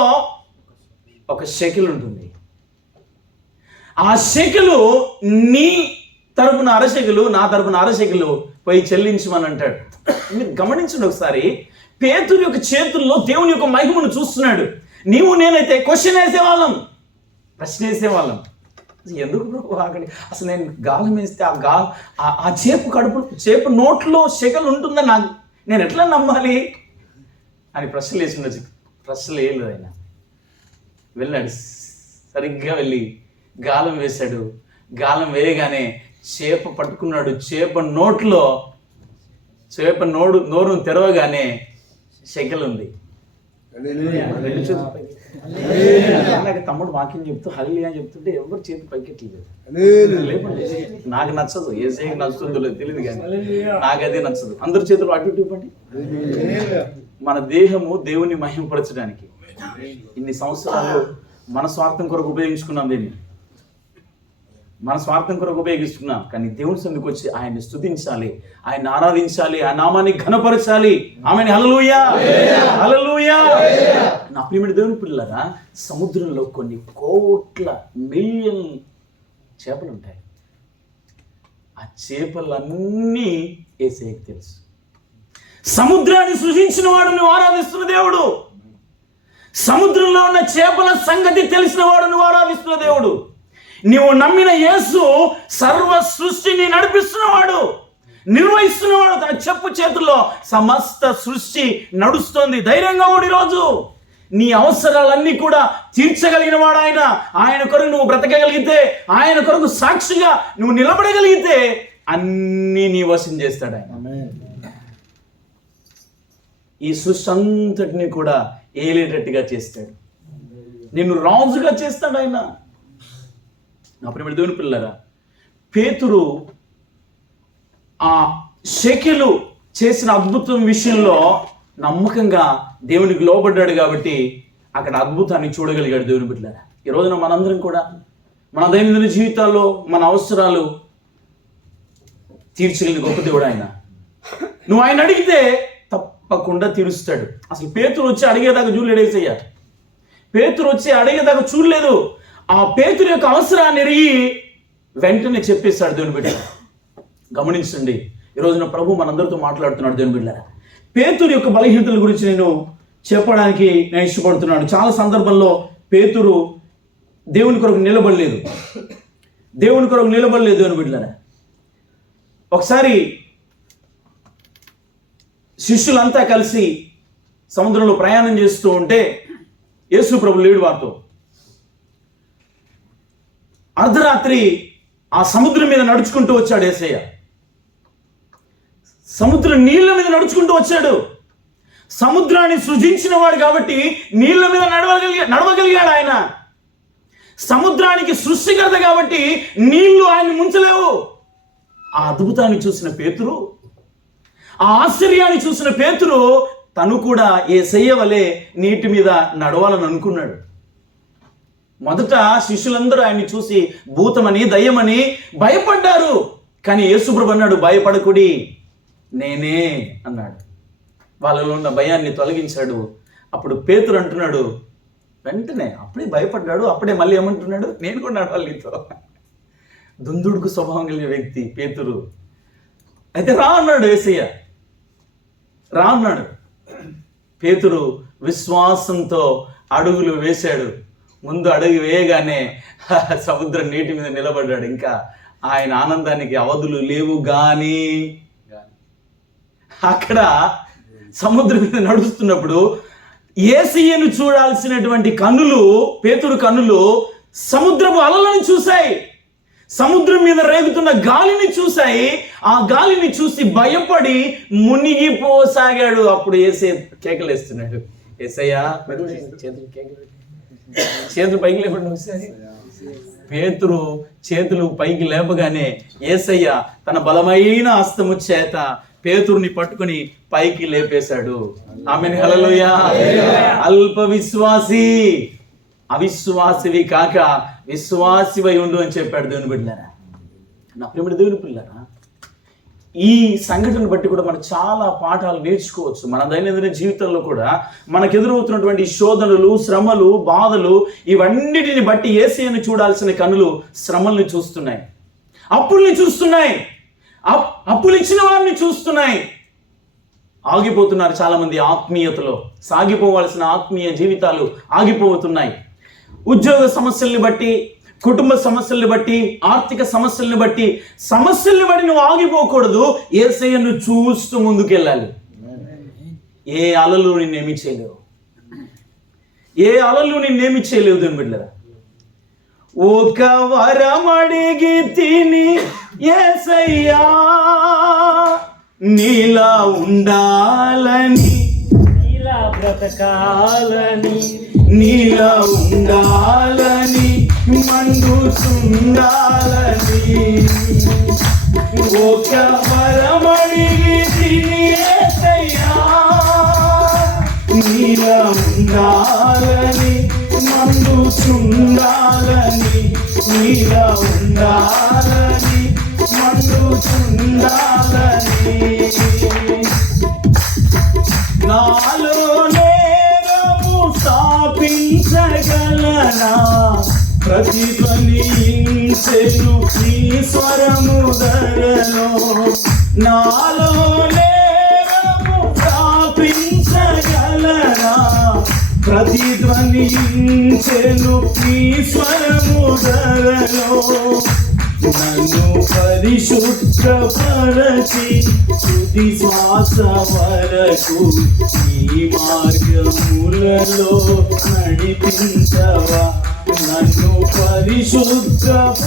ఒక షెకెల్ ఉంటుంది. ఆ షెకెలు నీ తరపున అరశెకెలు, నా తరపున అరశెకెలు పోయి చెల్లించమని అంటాడు. మీరు గమనించండి ఒకసారి. పేతురు యొక్క చేతుల్లో దేవుని యొక్క మహిమను చూస్తున్నాడు. నీవు నేనైతే క్వశ్చన్ వేసేవాళ్ళం, ప్రశ్న వేసేవాళ్ళం. ఎందుకు ప్రభు ఆగండి, అసలు నేను గాలం వేస్తే ఆ చేప నోట్లో శకలు ఉంటుందని నేను ఎట్లా నమ్మాలి అని ప్రశ్నలు వేసి ఉండొచ్చు. ప్రశ్నలు వేయలేదు ఆయన. వెళ్ళాడు, సరిగ్గా వెళ్ళి గాలం వేశాడు. గాలం వేయగానే చేప పట్టుకున్నాడు. చేప నోరు తెరవగానే శకలు ఉంది. నాకు తమ్ముడు వాక్యం చెప్తూ హల్లెలూయా చెప్తుంటే ఎవరు చేతి పైకెట్లేదు. నాకు నచ్చదు, ఏసైకి నచ్చుతుందో లేదు తెలియదు, కానీ నాకు అదే నచ్చదు. అందరి చేతులు అటు ఇటు ఇవ్వండి. మన దేహము దేవుని మహిమపరచడానికి ఇన్ని సంవత్సరాలు మన స్వార్థం కొరకు ఉపయోగించుకున్నాం. దీన్ని మన స్వార్థం కొరకు ఉపయోగిస్తున్నాం. కానీ దేవుని సన్నిధికి వచ్చి ఆయన్ని స్తుతించాలి, ఆయన ఆరాధించాలి, ఆ నామాన్ని ఘనపరచాలి. ఆమెని హల్లెలూయా హల్లెలూయా. నా ప్రియమైన దేవుని పిల్లలారా, సముద్రంలో కొన్ని కోట్ల మిలియన్ చేపలు ఉంటాయి. ఆ చేపలన్నీ యేసయ్యకి తెలుసు. సముద్రాన్ని సృజించిన వాడు నువ్వు ఆరాధిస్తున్న దేవుడు. సముద్రంలో ఉన్న చేపల సంగతి తెలిసిన వాడు నువ్వు ఆరాధిస్తున్న దేవుడు. నీవు నమ్మిన యేసు సర్వ సృష్టిని నడిపిస్తున్నవాడు, నిర్వహిస్తున్నవాడు. తన చెప్పు చేతుల్లో సమస్త సృష్టి నడుస్తోంది. ధైర్యంగా ఉండి రోజు నీ అవసరాలన్నీ కూడా తీర్చగలిగిన వాడు ఆయన. ఆయన కొరకు నువ్వు బ్రతకగలిగితే, ఆయన కొరకు సాక్షిగా నువ్వు నిలబడగలిగితే అన్నీ నీ వశం చేస్తాడు ఆయన. ఈ సృష్టి అంతటిని కూడా ఏలేటట్టుగా చేస్తాడు. నిన్ను రాజుగా చేస్తాడు ఆయన. నా ప్రియమైన దేవుని పిల్లరా, పేతురు ఆ శేకెలు చేసిన అద్భుతం విషయంలో నమ్మకంగా దేవునికి లోబడ్డాడు కాబట్టి అక్కడ అద్భుతాన్ని చూడగలిగాడు. దేవుని బిడ్డలారా, ఈ రోజున మనందరం కూడా మన దైనందిన జీవితాల్లో మన అవసరాలు తీర్చలేని గొప్ప దేవుడు ఆయన. నువ్వు ఆయన అడిగితే తప్పకుండా తీరుస్తాడు. అసలు పేతురు వచ్చి అడిగేదాకా చూడలేడు యేసయ్య. పేతురు వచ్చి అడిగేదాకా చూడలేదు. ఆ పేతురు యొక్క అవసరాన్ని ఎరిగి వెంటనే చెప్పేస్తాడు దేవుని బిడ్డ. గమనించండి, ఈ రోజున ప్రభు మనందరితో మాట్లాడుతున్నాడు. దేవుని బిడ్డ, పేతురు యొక్క బలహీనతల గురించి నేను చెప్పడానికి నేను ఇష్టపడుతున్నాను. చాలా సందర్భంలో పేతురు దేవుని కొరకు నిలబడలేదు. దేవుని బిడ్డలారా, ఒకసారి శిష్యులంతా కలిసి సముద్రంలో ప్రయాణం చేస్తూ ఉంటే యేసు ప్రభు లేడు వారితో. అర్ధరాత్రి ఆ సముద్రం మీద నడుచుకుంటూ వచ్చాడు యేసయ్య. సముద్రం నీళ్ళ మీద నడుచుకుంటూ వచ్చాడు. సముద్రాన్ని సృజించిన వాడు కాబట్టి నీళ్ళ మీద నడవగలిగాడు ఆయన. సముద్రానికి సృష్టికర్త కాబట్టి నీళ్లు ఆయన ముంచలేవు. ఆ అద్భుతాన్ని చూసిన పేతురు, ఆ ఆశ్చర్యాన్ని చూసిన పేతురు తను కూడా యేసయ్య వలె నీటి మీద నడవాలని అనుకున్నాడు. మొదట శిష్యులందరూ ఆయన్ని చూసి భూతమని దయ్యమని భయపడ్డారు. కానీ యేసుప్రభు అన్నాడు, భయపడకుడి, నేనే అన్నాడు. వాళ్ళలో ఉన్న భయాన్ని తొలగించాడు. అప్పుడు పేతురు అంటున్నాడు, వెంటనే అప్పుడే భయపడ్డాడు. అప్పుడే మళ్ళీ ఏమంటున్నాడు, నేను కూడా నడవాలి నీతో. దుందుడుకు స్వభావం కలిగిన వ్యక్తి పేతురు. అయితే రా అన్నాడు యేసయ్య, రా అన్నాడు. పేతురు విశ్వాసంతో అడుగులు వేశాడు. ముందు అడుగు వేయగానే సముద్రం నీటి మీద నిలబడ్డాడు. ఇంకా ఆయన ఆనందానికి అవధులు లేవు. కానీ అక్కడ సముద్రం మీద నడుస్తున్నప్పుడు యేసయ్యను చూడాల్సినటువంటి కన్నులు, పేతురు కన్నులు సముద్రపు అలలను చూశాయి. సముద్రం మీద రేగుతున్న గాలిని చూశాయి. ఆ గాలిని చూసి భయపడి మునిగిపోసాగాడు. అప్పుడు యేసయ్య కేకలేస్తున్నాడు, యేసయ్యా, చేతులు పైకి లేపండి ఒకసారి. పేతురు చేతులు పైకి లేపగానే యేసయ్య తన బలమైన హస్తము చేత పేతురుని పట్టుకుని పైకి లేపేశాడు. ఆమేన్, హల్లెలూయా. అల్ప విశ్వాసి, అవిశ్వాసివి కాక విశ్వాసివై ఉండు అని చెప్పాడు దేవుని బిడ్డలారా. నా ప్రియమైన దేవుని పిల్లలారా, ఈ సంఘటన బట్టి కూడా మనం చాలా పాఠాలు నేర్చుకోవచ్చు. మన దైనందిన జీవితంలో కూడా మనకు ఎదురవుతున్నటువంటి శోధనలు, శ్రమలు, బాధలు, ఇవన్నిటిని బట్టి యేసయ్యను చూడాల్సిన కన్నులు శ్రమల్ని చూస్తున్నాయి, అప్పుల్ని చూస్తున్నాయి, అప్పులు ఇచ్చిన వారిని చూస్తున్నాయి. ఆగిపోతున్నారు చాలామంది ఆత్మీయతలో. సాగిపోవాల్సిన ఆత్మీయ జీవితాలు ఆగిపోతున్నాయి. ఉద్యోగ సమస్యల్ని బట్టి, కుటుంబ సమస్యల్ని బట్టి, ఆర్థిక సమస్యల్ని బట్టి నువ్వు ఆగిపోకూడదు. యేసయ్యను చూస్తూ ముందుకెళ్ళాలి. ఏ అలలు నిన్నేమి చేయలేవు, ఏ అలలు నిన్నేమి చేయలేవు. దేవుని బిడ్డలారా, ఒక వరం అడిగి తిని యేసయ్యా నీలా ఉండాలని, నీలా బ్రతకాలని, నీలా ఉండాలని, మండుచుండాలని, ఒక వరం అడిగి తిని యేసయ్యా నీలా ఉండాలని, మండుచుండాలని, నీలా ఉండాలని, మండుచుండాలని. నాలో నేరము స్థాపించగలనా, ప్రతిధ్వనించెను నీ స్వరము ధరలో. నాలో నేరము స్థాపించగలనా, ప్రతిధ్వనించెను నీ స్వరము ధరలో. నన్ను పరిశుద్ధపరచి తుది శ్వాస వరకు ఈ మార్గములలో నడిపించవా. నన్ను పరిశుద్ధపరచి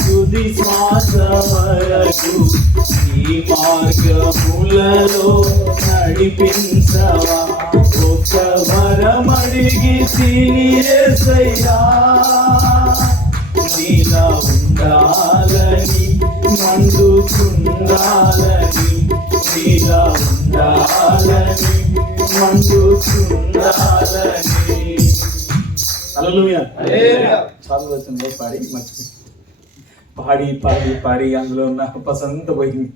తుది శ్వాస వరకు ఈ మార్గములలో నడిపించవా. ఒక వరమడిగి తిని యేసయ్యా నీలా ఉండాలని, మండుచుండాలని, నీలా ఉండాలని, మండుచుండాలని. హల్లెలూయా. చాలా వచ్చింది పాడి మర్చిపోయి పాడి పాడి పాడి అందులో ఉన్న పసంత పోయింది.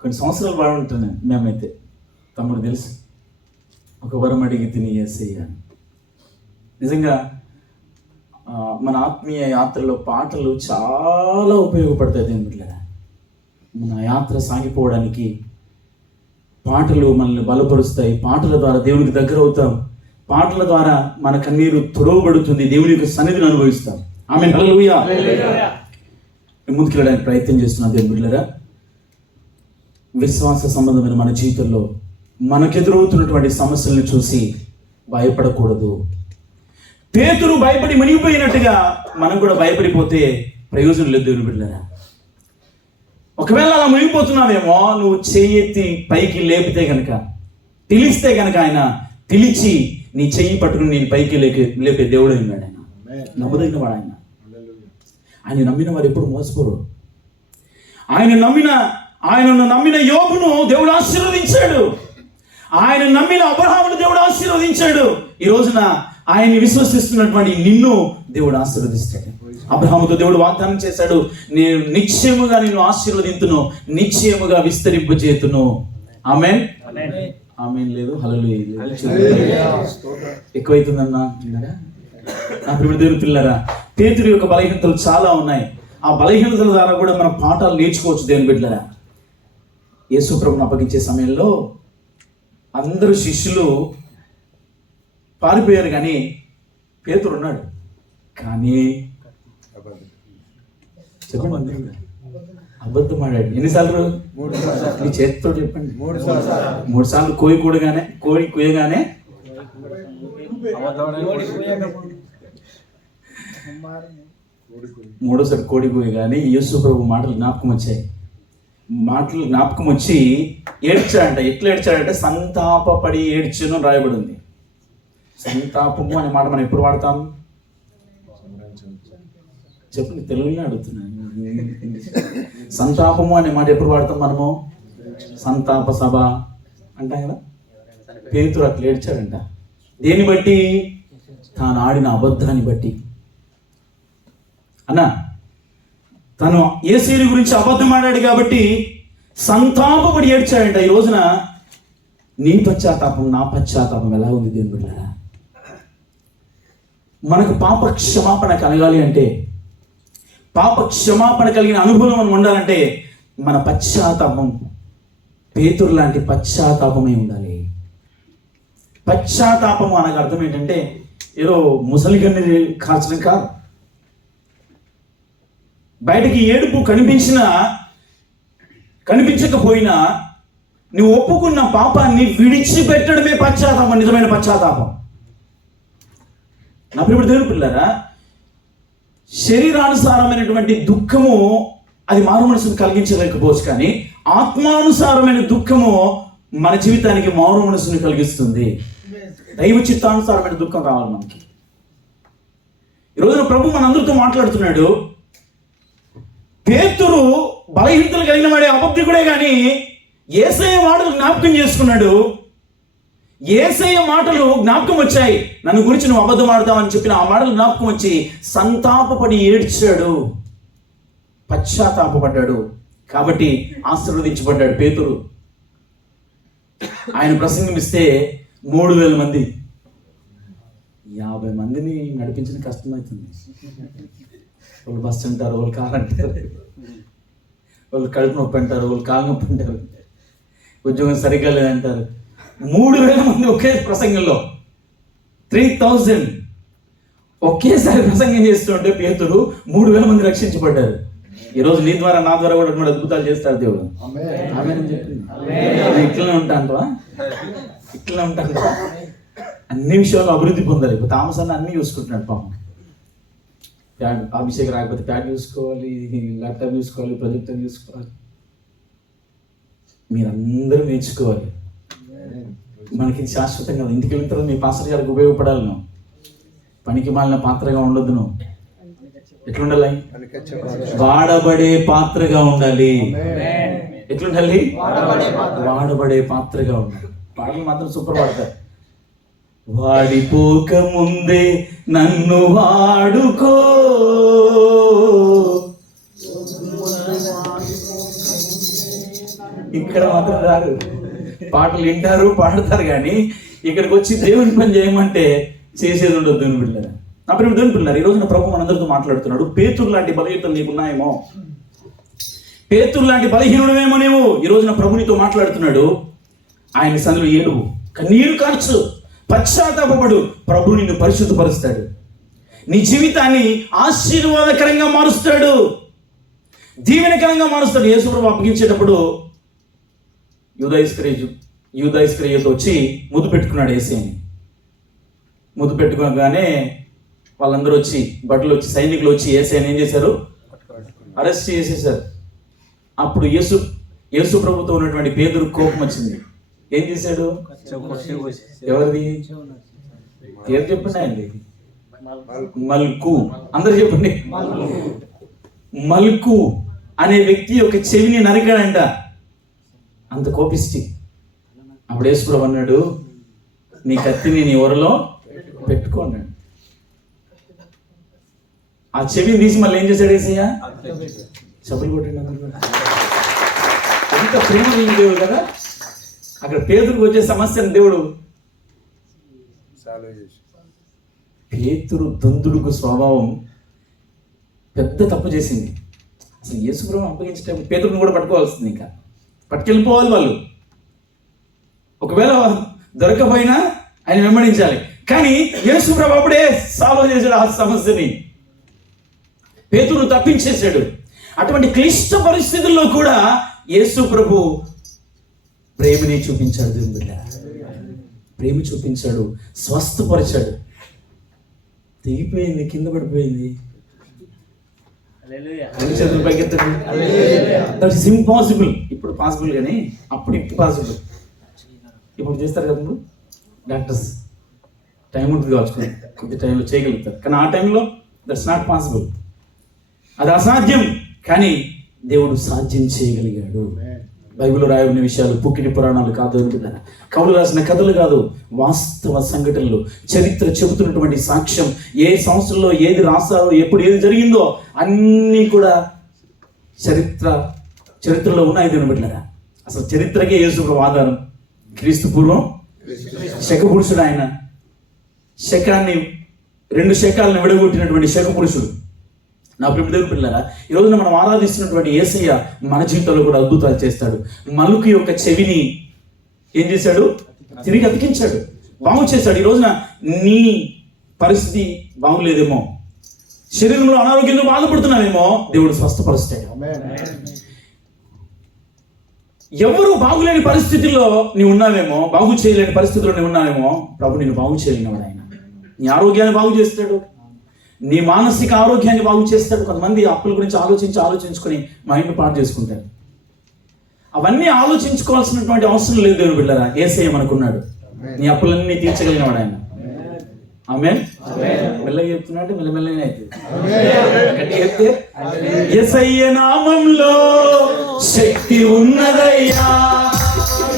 కొన్ని సంవత్సరాలు బాగుంటున్నాను మేమైతే. తమ్ముడు తెలుసు, ఒక వరం అడిగి తిని యేసయ్యా. నిజంగా మన ఆత్మీయ యాత్రలో పాటలు చాలా ఉపయోగపడతాయి. దేవుని మన యాత్ర సాగిపోవడానికి పాటలు మనల్ని బలపరుస్తాయి. పాటల ద్వారా దేవునికి దగ్గర అవుతాం. పాటల ద్వారా మన కన్నీరు తుడవబడుతుంది. దేవుని యొక్క సన్నిధిని అనుభవిస్తాం. ఆమేన్. హల్లెలూయా. ముందుకు వెళ్ళడానికి ప్రయత్నం చేస్తున్నాం. దేవుని బిడ్డలారా, విశ్వాస సంబంధమైన మన జీవితంలో మనకెదురవుతున్నటువంటి సమస్యలను చూసి భయపడకూడదు. పేతురు భయపడి మునిగిపోయినట్టుగా మనం కూడా భయపడిపోతే ప్రయోజనం లేదు. దేవుని బిడ్డలారా, ఒకవేళ అలా మునిగిపోతున్నావేమో, నువ్వు చెయ్యి పైకి లేపితే కనుక, పిలిస్తే కనుక ఆయన పిలిచి నీ చెయ్యి పట్టుకుని నేను పైకి లేపే దేవుడు ఉన్నాడు. ఆయన నమ్మదగిన వాడు. ఆయన నమ్మిన వారు ఎప్పుడు మోసపోరు. ఆయనను నమ్మిన యోబును దేవుడు ఆశీర్వదించాడు. ఆయన నమ్మిన అబ్రహామును దేవుడు ఆశీర్వదించాడు. ఈ రోజున ఆయన్ని విశ్వసిస్తున్నటువంటి నిన్ను దేవుడు ఆశీర్వదిస్తాడు. అబ్రహాముతో దేవుడు వాగ్దానం చేశాడు, నేను నిశ్చయముగా నిన్ను ఆశీర్వదింతును, నిశ్చయముగా విస్తరింపజేతును. ఆమేన్. ఆమేన్ లేదు, హల్లెలూయా. ఎక్కువైతుందన్నా నా ప్రియమైన దేవుని పిల్లరా, పేతురు యొక్క బలహీనతలు చాలా ఉన్నాయి. ఆ బలహీనతల ద్వారా కూడా మనం పాఠాలు నేర్చుకోవచ్చు. దేవుని బిడ్డలారా, యేసు ప్రభువును అప్పగించే సమయంలో అందరూ శిష్యులు పారిపోయారు, కానీ పేతురు ఉన్నాడు. కానీ చెప్పండి, అబద్ధం ఆడాడు. ఎన్నిసార్లు? 3 సార్లు. మీ చేతితో చెప్పండి. 3 సార్లు కోడి కూయగానే మూడోసారి కోడి కూయగానే యేసు ప్రభు మాటలు జ్ఞాపకం వచ్చి ఏడ్చాడంట. ఎట్లా ఏడ్చాడంటే సంతాపపడి ఏడ్చును రాయబడి ఉంది. సంతాపము అనే మాట మనం ఎప్పుడు వాడతాం? చెప్పండి, తెలుగులో అడుగుతున్నాను. సంతాపము అనే మాట ఎప్పుడు వాడతాం మనము? సంతాప సభ అంటాం కదా. పేతురు అట్లా ఏడ్చాడంట. దేన్ని బట్టి? తాను ఆడిన అబద్ధాన్ని బట్టి. అన్నా, తను యేసయ్య గురించి అబద్ధం ఆడాడు కాబట్టి సంతాపపడి ఏడ్చాడంట. ఈ రోజున నీ పశ్చాత్తాపం, నా పశ్చాత్తాపం ఎలా ఉంది దేవుని బిడ్డలారా? మనకు పాప క్షమాపణ కలగాలి అంటే, పాప క్షమాపణ కలిగిన అనుభవం మనం ఉండాలంటే మన పశ్చాత్తాపం పేతురు లాంటి పశ్చాత్తాపమై ఉండాలి. పశ్చాత్తాపం అనగా అర్థం ఏంటంటే ఏదో ముసలిగన్ని కాల్చడం కాదు. బయటికి ఏడుపు కనిపించకపోయినా నువ్వు ఒప్పుకున్న పాపాన్ని విడిచిపెట్టడమే పశ్చాత్తాపం, నిజమైన పశ్చాత్తాపం. నా ప్రియమైన దేవుని పిల్లారా, శరీరానుసారమైనటువంటి దుఃఖము అది మారు మనసును కలిగించలేకపోవచ్చు, కానీ ఆత్మానుసారమైన దుఃఖము మన జీవితానికి మారు మనసును కలిగిస్తుంది. దైవ చిత్తానుసారమైన దుఃఖం రావాలి మనకి. ఈరోజున ప్రభు మనందరితో మాట్లాడుతున్నాడు. పేతురు బలహీనతలు కలిగిన వాడే, అబద్ధికుడే, కానీ యేసయ్య మాటలు జ్ఞాపకం చేసుకున్నాడు. యేసయ్య మాటలు జ్ఞాపకం వచ్చాయి. నన్ను గురించి నువ్వు అబద్ధం ఆడతావని చెప్పిన ఆ మాటలు జ్ఞాపకం వచ్చి సంతాపపడి ఏడ్చాడు, పశ్చాత్తాపడ్డాడు. కాబట్టి ఆశీర్వదించబడ్డాడు పేతురు. ఆయన ప్రసంగమిస్తే 3000 మంది, 50 మందిని నడిపించిన కష్టమవుతుంది. వాళ్ళు బస్సు అంటారు, వాళ్ళు కారు అంటారు, వాళ్ళు కడుపు నొప్పి అంటారు, వాళ్ళు కాలు నొప్పి అంటారు, ఉద్యోగం సరిగ్గా లేదంటారు. 3000 మంది ఒకే ప్రసంగంలో 3000 ఒకేసారి ప్రసంగం చేస్తుంటే పేతురు 3000 మంది రక్షించబడ్డారు. ఈరోజు నీ ద్వారా నా ద్వారా కూడా 2 అద్భుతాలు చేస్తాడు దేవుడు. ఆమేన్ చెప్పింది. ఇట్లనే ఉంటాంటవా? ఇట్లనే ఉంటాంటవా? అన్ని విషయాల్లో అభివృద్ధి పొందాలి. ఇప్పుడు థామస్ అన్న అన్ని చూసుకుంటున్నాడు పాపం. ప్యాడ్ అభిషేక్ రాకపోతే ప్యాడ్ చూసుకోవాలి, ల్యాప్టాప్ చూసుకోవాలి, ప్రొజెక్టర్ చూసుకోవాలి. మీరందరూ నేర్చుకోవాలి. మనకి శాశ్వతంగా కాదు. ఇంటికి వెళ్ళిన తర్వాత మీ పాస్టర్ గారికి ఉపయోగపడాలి. నువ్వు పనికి మాలిన పాత్రగా ఉండొద్దు. నువ్వు ఎట్లుండాలి? వాడబడే పాత్రగా ఉండాలి. ఎట్లుండాలి? వాడబడే పాత్రగా ఉండాలి. పాటలు మాత్రం సూపర్ పాడతారు. వాడిపోక ముందే నన్ను వాడుకో, ఇక్కడ మాత్రం రారు. పాటలు వింటారు, పాడతారు, కానీ ఇక్కడికి వచ్చి దేవుని పని చేయమంటే చేసేది ఉండదు. దేవుని పిల్లలు, నా ప్రేమ దేవుని పిల్లలు, ఈ రోజున ప్రభు మనందరితో మాట్లాడుతున్నాడు. పేతురు లాంటి బలహీనతలు నీకున్నాయేమో, పేతురు లాంటి బలహీనుడమేమో నీవు. ఈ రోజున ప్రభు నీతో మాట్లాడుతున్నాడు. ఆయన సన్నిధిలో ఏడువు, కన్నీరు కార్చు, పశ్చాత్తాపపడు. ప్రభు నిన్ను పరిశుద్ధపరుస్తాడు, నీ జీవితాన్ని ఆశీర్వాదకరంగా మారుస్తాడు, దీవెనకరంగా మారుస్తాడు. యేసు ప్రభు అప్పగించేటప్పుడు యూదా ఇస్కరియోతు వచ్చి ముద్దు పెట్టుకున్నాడు యేసయ్యని. ముద్దు పెట్టుకోగానే వాళ్ళందరూ వచ్చి, బట్టలు వచ్చి, సైనికులు వచ్చి యేసయ్యని ఏం చేశారు? అరెస్ట్ చేసేసారు. అప్పుడు యేసు ప్రభుతో ఉన్నటువంటి పేతురు కోపం వచ్చింది. ఏం చేశాడు? ఎవరిది పేరు చెప్పండి అండి. మల్కు. అందరు చెప్పండి. మల్కు అనే వ్యక్తి యొక్క చెవిని నరికాడంట. అంత కోపిష్టి. అప్పుడు యేసు ప్రభు అన్నాడు, నీ కత్తిని నీ ఊరలో పెట్టుకోన్నాడు. ఆ చెవిని తీసి మళ్ళీ ఏం చేశాడు యేసయ్య? చెప్పులు కొట్టిండు. ఎంత ప్రేమ దేవుడు కదా. అక్కడ పేతురుకు వచ్చే సమస్యను దేవుడు, పేతురు దందుడుకు స్వభావం పెద్ద తప్పు చేసింది. అసలు యేసు ప్రభువుని అప్పగించేటప్పుడు పేతురుని కూడా పట్టుకోవాల్సింది, ఇంకా పట్టుకెళ్ళిపోవాలి వాళ్ళు. ఒకవేళ దొరకపోయినా ఆయన వెంబడించాలి. కానీ యేసు ప్రభు అప్పుడే సాల్వ్ చేశాడు ఆ సమస్యని. పేతురు తప్పించేశాడు. అటువంటి క్లిష్ట పరిస్థితుల్లో కూడా యేసు ప్రభు ప్రేమని చూపించాడు. దేవుని బిడ్డ ప్రేమ చూపించాడు, స్వస్థపరిచాడు. తెగిపోయింది, కింద పడిపోయింది, చేతులు పైకెత్తండి. That is impossible. ఇప్పుడు పాసిబుల్, కానీ అప్పుడు ఇంపాసిబుల్. ఇప్పుడు చేస్తారు కదా డాక్టర్స్, టైం ఉంటుంది కావచ్చు, కొద్ది టైంలో చేయగలుగుతారు, కానీ ఆ టైంలో దట్స్ నాట్ పాసిబుల్. అది అసాధ్యం, కానీ దేవుడు సాధ్యం చేయగలిగాడు. బైబిల్లో రాయబడిన విషయాలు పుక్కిటి పురాణాలు కాదు, కవులు రాసిన కథలు కాదు, వాస్తవ సంఘటనలు, చరిత్ర చెబుతున్నటువంటి సాక్ష్యం. ఏ సంవత్సరంలో ఏది రాశారో, ఎప్పుడు ఏది జరిగిందో అన్నీ కూడా చరిత్రలో ఉన్నాయి. దేవుని బిడ్డలారా, అసలు చరిత్రకే యేసు ప్రభు ఆధారం. క్రీస్తు పూర్వం శకపురుషుడు ఆయన. శకాన్ని 2 శకాలను విడగొట్టినటువంటి శకపురుషుడు. నా ప్రియమైన పిల్లరా, ఈ రోజున మనం ఆరాధిస్తున్నటువంటి యేసయ్య మన జీవితంలో కూడా అద్భుతాలు చేస్తాడు. మలుకు యొక్క చెవిని ఏం చేశాడు? తిరిగి అతికించాడు, బాగు చేశాడు. ఈ రోజున నీ పరిస్థితి బాగులేదేమో, శరీరంలో అనారోగ్యంతో బాధపడుతున్నావేమో, దేవుడు స్వస్థపరుస్తాడు. ఎవరు బాగులేని పరిస్థితుల్లో నీవు ఉన్నావేమో, బాగు చేయలేని పరిస్థితుల్లో నీవు ఉన్నావేమో, ప్రభు నిన్ను బాగు చేయలేనివాడు. ఆయన నీ ఆరోగ్యాన్ని బాగు చేస్తాడు, నీ మానసిక ఆరోగ్యాన్ని బాగు చేస్తాడు. కొంతమంది అప్పుల గురించి ఆలోచించుకొని మైండ్ పాడు చేసుకుంటారు. అవన్నీ ఆలోచించుకోవాల్సినటువంటి అవసరం లేదు దేవుని బిడ్డలారా. యేసయ్య మనకున్నాడు, నీ అప్పులన్నీ తీర్చగలిగిన వాడు ఆయన. ఆమేన్. మెల్లగా చెప్తున్నాడు, మెల్లమెల్లగానే అయితే యేసయ్య నామంలో శక్తి ఉన్నదయ్యా,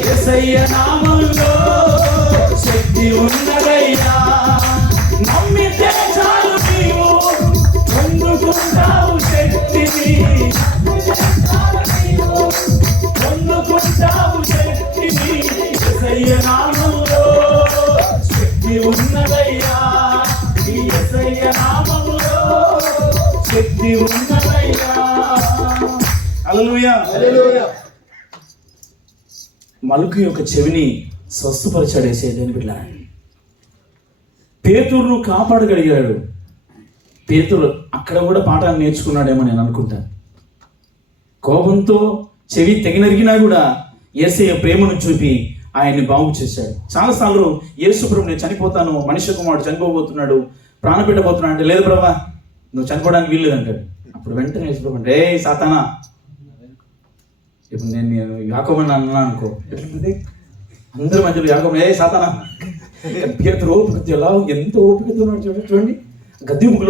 యేసయ్య నామంలో శక్తి ఉన్నదయ్యా, నమ్మితే చాలు నీవు పొందుకుంటావు శక్తిని, పొందుకుంటావు శక్తిని. యేసయ్య నామంలో శక్తి ఉన్నదయ్యా, యేసయ్య నామంలో శక్తి ఉన్నదయ్యా. హల్లెలూయా. మలుకు యొక్క చెవిని స్వస్థపరిచాడు యేసయ్య దేవుని బిడ్డ. పేతురును కాపాడగలిగాడు. పేతురు అక్కడ కూడా పాఠాన్ని నేర్చుకున్నాడేమో నేను అనుకుంటాను. కోపంతో చెవి తెగినరిగినా కూడా యేసయ్య ప్రేమను చూపి ఆయన్ని బాగు చేశాడు. చాలాసార్లు యేసు ప్రభు నేను చనిపోతాను, మనిషి కుమారుడు చనిపోబోతున్నాడు, ప్రాణం పెట్టబోతున్నాడు అంటే, లేదు ప్రభా నువ్వు చనిపోవడానికి వీల్లేదు అంటాడు. అప్పుడు వెంటనే యేసు ప్రభు అంటే, ఏ సాతానా, ఇప్పుడు నేను యాకోబని అన్నా అనుకో, అందరి మధ్యలో యాకోబు, ఏ సాతానా, పేతురు ఓపిక ఎలా ఎంత ఓపికతో ఉన్నాడు చూడండి. గద్దింపుకు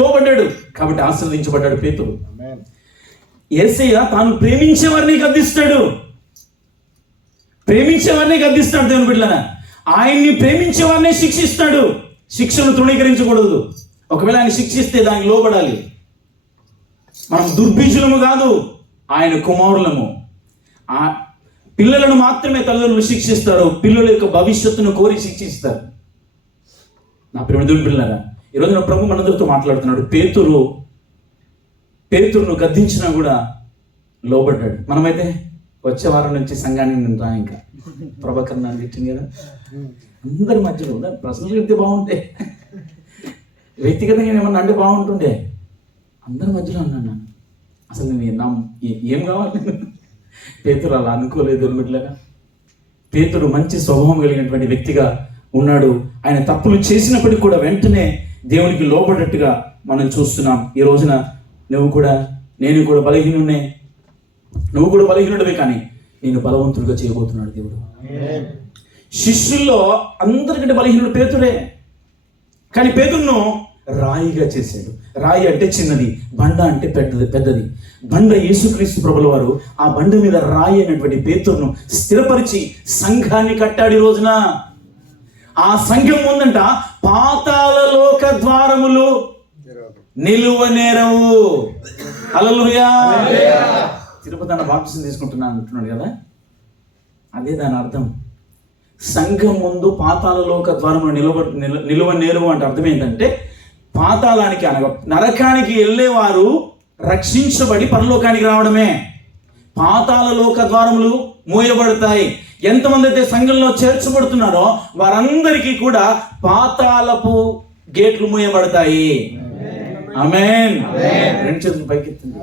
లోబడ్డాడు కాబట్టి ఆశీర్వదించబడ్డాడు పేతురు. యేసయ్య తాను ప్రేమించేవారిని గద్దిస్తాడు దేవుని బిడ్డలారా. ఆయన్ని ప్రేమించేవారినే శిక్షిస్తాడు. శిక్షను తృణీకరించకూడదు. ఒకవేళ ఆయన శిక్షిస్తే దానికి లోబడాలి. మనం దుర్బీజులము కాదు, ఆయన కుమారులము. ఆ పిల్లలను మాత్రమే తల్లిదండ్రులు శిక్షిస్తారు, పిల్లల యొక్క భవిష్యత్తును కోరి శిక్షిస్తారు. నా ప్రియమైన దేవుని బిడ్డలారా, ఈరోజు నా ప్రభు మనందరితో మాట్లాడుతున్నాడు. పేతురును గద్దించినా కూడా లోబడ్డాడు. మనమైతే వచ్చే వారం నుంచి సంఘాన్ని రా, ఇంకా ప్రభాకర్ నాన్న తిట్టింది కదా, అందరి మధ్యలో ప్రశ్నలు చెప్తే బాగుంటే, వ్యక్తిగతంగా ఏమన్నా అంటే బాగుంటుండే, అందరి మధ్యలో అన్నాను. అసలు నేను ఏం కావాలి? పేతురు అలా అనుకోలేదు మిట్లగా. పేతురు మంచి స్వభావం కలిగినటువంటి వ్యక్తిగా ఉన్నాడు. ఆయన తప్పులు చేసినప్పటికీ కూడా వెంటనే దేవునికి లోబడ్డట్టుగా మనం చూస్తున్నాం. ఈ రోజున నేను కూడా బలహీనుడే, నువ్వు కూడా బలహీనుడివే, కానీ నేను బలవంతుడిగా చేయబోతున్నాడు దేవుడు. శిష్యుల్లో అందరికంటే బలహీనుడు పేతురే, కానీ పేతురును రాయిగా చేశాడు. రాయి అంటే చిన్నది, బండ అంటే పెద్దది. బండ యేసుక్రీస్తు ప్రభుల వారు ఆ బండ మీద రాయి అయినటువంటి పేతురును స్థిరపరిచి సంఘాన్ని కట్టాడు. ఈ రోజున ఆ సంఘం ఉందంట, పాతాళ లోక ద్వారములు నిలువనేరవు. హల్లెలూయా. తిరుపతి అన్న బాప్టిజం తీసుకుంటున్నాను అంటున్నాడు కదా, అదే దాని అర్థం. సంఘం ముందు పాతాళ లోక ద్వారములు నిలువనేరవు అంటే అర్థం ఏంటంటే, పాతాళానికి అనగా నరకానికి వెళ్ళేవారు రక్షించబడి పరలోకానికి రావడమే. పాతాళ లోక ద్వారములు మూయబడతాయి. ఎంతమంది అయితే సంఘంలో చేర్చబడుతున్నారో వారందరికీ కూడా పాతాళపు గేట్లు మూయబడతాయి. ఆమేన్. రెండు చేతులు పైకెత్తండి.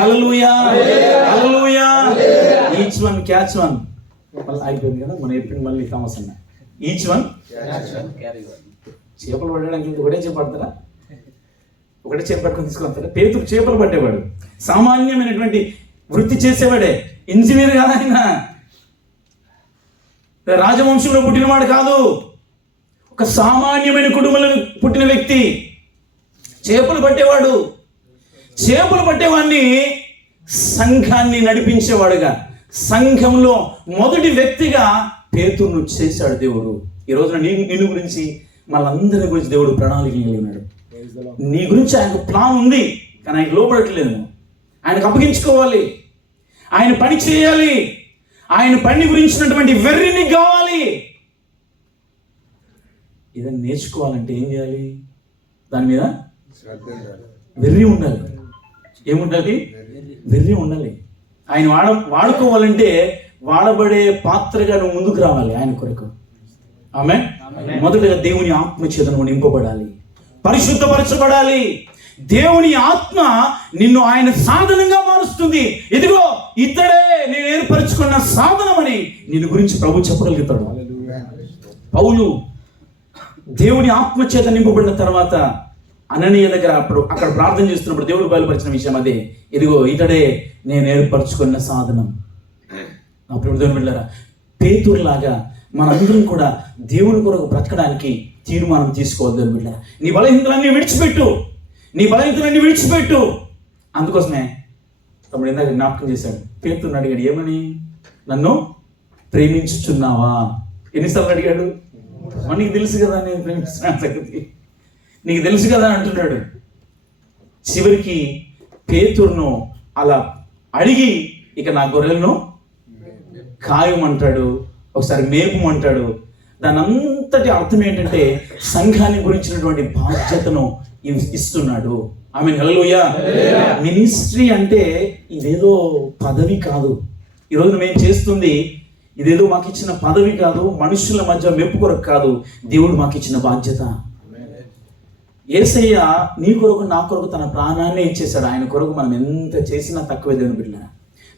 Hallelujah, hallelujah. Each one catch one. అయిపోయింది కదా మనం చెప్పింది. మళ్ళీ థామస్ అన్న, ఈచ్ వన్ చేపలు పట్టడానికి ఒకటే చేప పడతారా? ఒకటే చేప పట్టుకొని తీసుకొస్తారా? పేతురు చేపలు పట్టేవాడు, సామాన్యమైనటువంటి వృత్తి చేసేవాడే, ఇంజనీర్ కాదు ఆయన, రాజవంశంలో పుట్టినవాడు కాదు, ఒక సామాన్యమైన కుటుంబంలో పుట్టిన వ్యక్తి. చేపలు పట్టేవాడిని సంఘాన్ని నడిపించేవాడుగా, సంఘంలో మొదటి వ్యక్తిగా పేతురును చేశాడు దేవుడు. ఈ రోజున నిన్ను గురించి, మనందరి గురించి దేవుడు ప్రణాళిక కలిగి ఉన్నాడు. నీ గురించి ఆయనకు ప్లాన్ ఉంది, కానీ ఆయనకు లోపడట్లేదు. ఆయనకు అప్పగించుకోవాలి, ఆయన పని చేయాలి, ఆయన పని గురించినటువంటి వెర్రిని కావాలి. ఇదని నేర్చుకోవాలంటే ఏం చేయాలి? దాని మీద శ్రద్ధ ఉండాలి. వెర్రి ఉండాలి. ఏముండాలి? వెర్రి ఉండాలి. ఆయన వాడుకోవాలంటే వాడబడే పాత్రగా నువ్వు ముందుకు రావాలి ఆయన కొరకు. ఆమె మొదటగా దేవుని ఆత్మ చేత నువ్వు నింపబడాలి, పరిశుద్ధపరచబడాలి. దేవుని ఆత్మ నిన్ను ఆయన సాధనంగా మారుస్తుంది. ఇదిగో ఇతడే నేను ఏర్పరచుకున్న సాధనమని నిన్ను గురించి ప్రభు చెప్పగలుగుతాడు. పౌలు దేవుని ఆత్మ చేత నింపబడిన తర్వాత అననీయ దగ్గర అక్కడ ప్రార్థన చేస్తున్నప్పుడు దేవుడు బయలుపరిచిన విషయం అదే. ఇదిగో ఇతడే నేను ఏర్పరచుకున్న సాధనం. నా ప్రభువు దేవుని బిడ్డలారా, పేతురులాగా మనందరం కూడా దేవుని కొరకు బ్రతకడానికి తీర్మానం తీసుకోవద్దు. దేవుని బిడ్డలారా, నీ బలహీనతలన్నీ విడిచిపెట్టు. అందుకోసమే తమ్ముడు ఇందాక జ్ఞాపకం చేశాడు. పేతురుని అడిగాడు, ఏమని? నన్ను ప్రేమించుచున్నావా? ఎన్నిసార్లు అడిగాడు? నీకు తెలుసు కదా నేను ప్రేమిస్తున్నా సంగతి, నీకు తెలుసు కదా అంటున్నాడు. చివరికి పేతురును అలా అడిగి ఇక నా గొర్రెలను కాయమంటాడు, ఒకసారి మేపమంటాడు. దాని అంతటి అర్థం ఏంటంటే సంఘాన్ని గురించినటువంటి బాధ్యతను ఇస్తున్నాడు. ఆమె హల్లెలూయా. మినిస్ట్రీ అంటే ఇదేదో పదవి కాదు. ఈరోజు మేము చేస్తుంది ఇదేదో మాకు ఇచ్చిన పదవి కాదు, మనుషుల మధ్య మెప్పు కొరకు కాదు, దేవుడు మాకు ఇచ్చిన బాధ్యత. యేసయ్య నీ కొరకు నా కొరకు తన ప్రాణాన్ని ఇచ్చేశాడు. ఆయన కొరకు మనం ఎంత చేసినా తక్కువే. దేవుని బిడ్డలారా,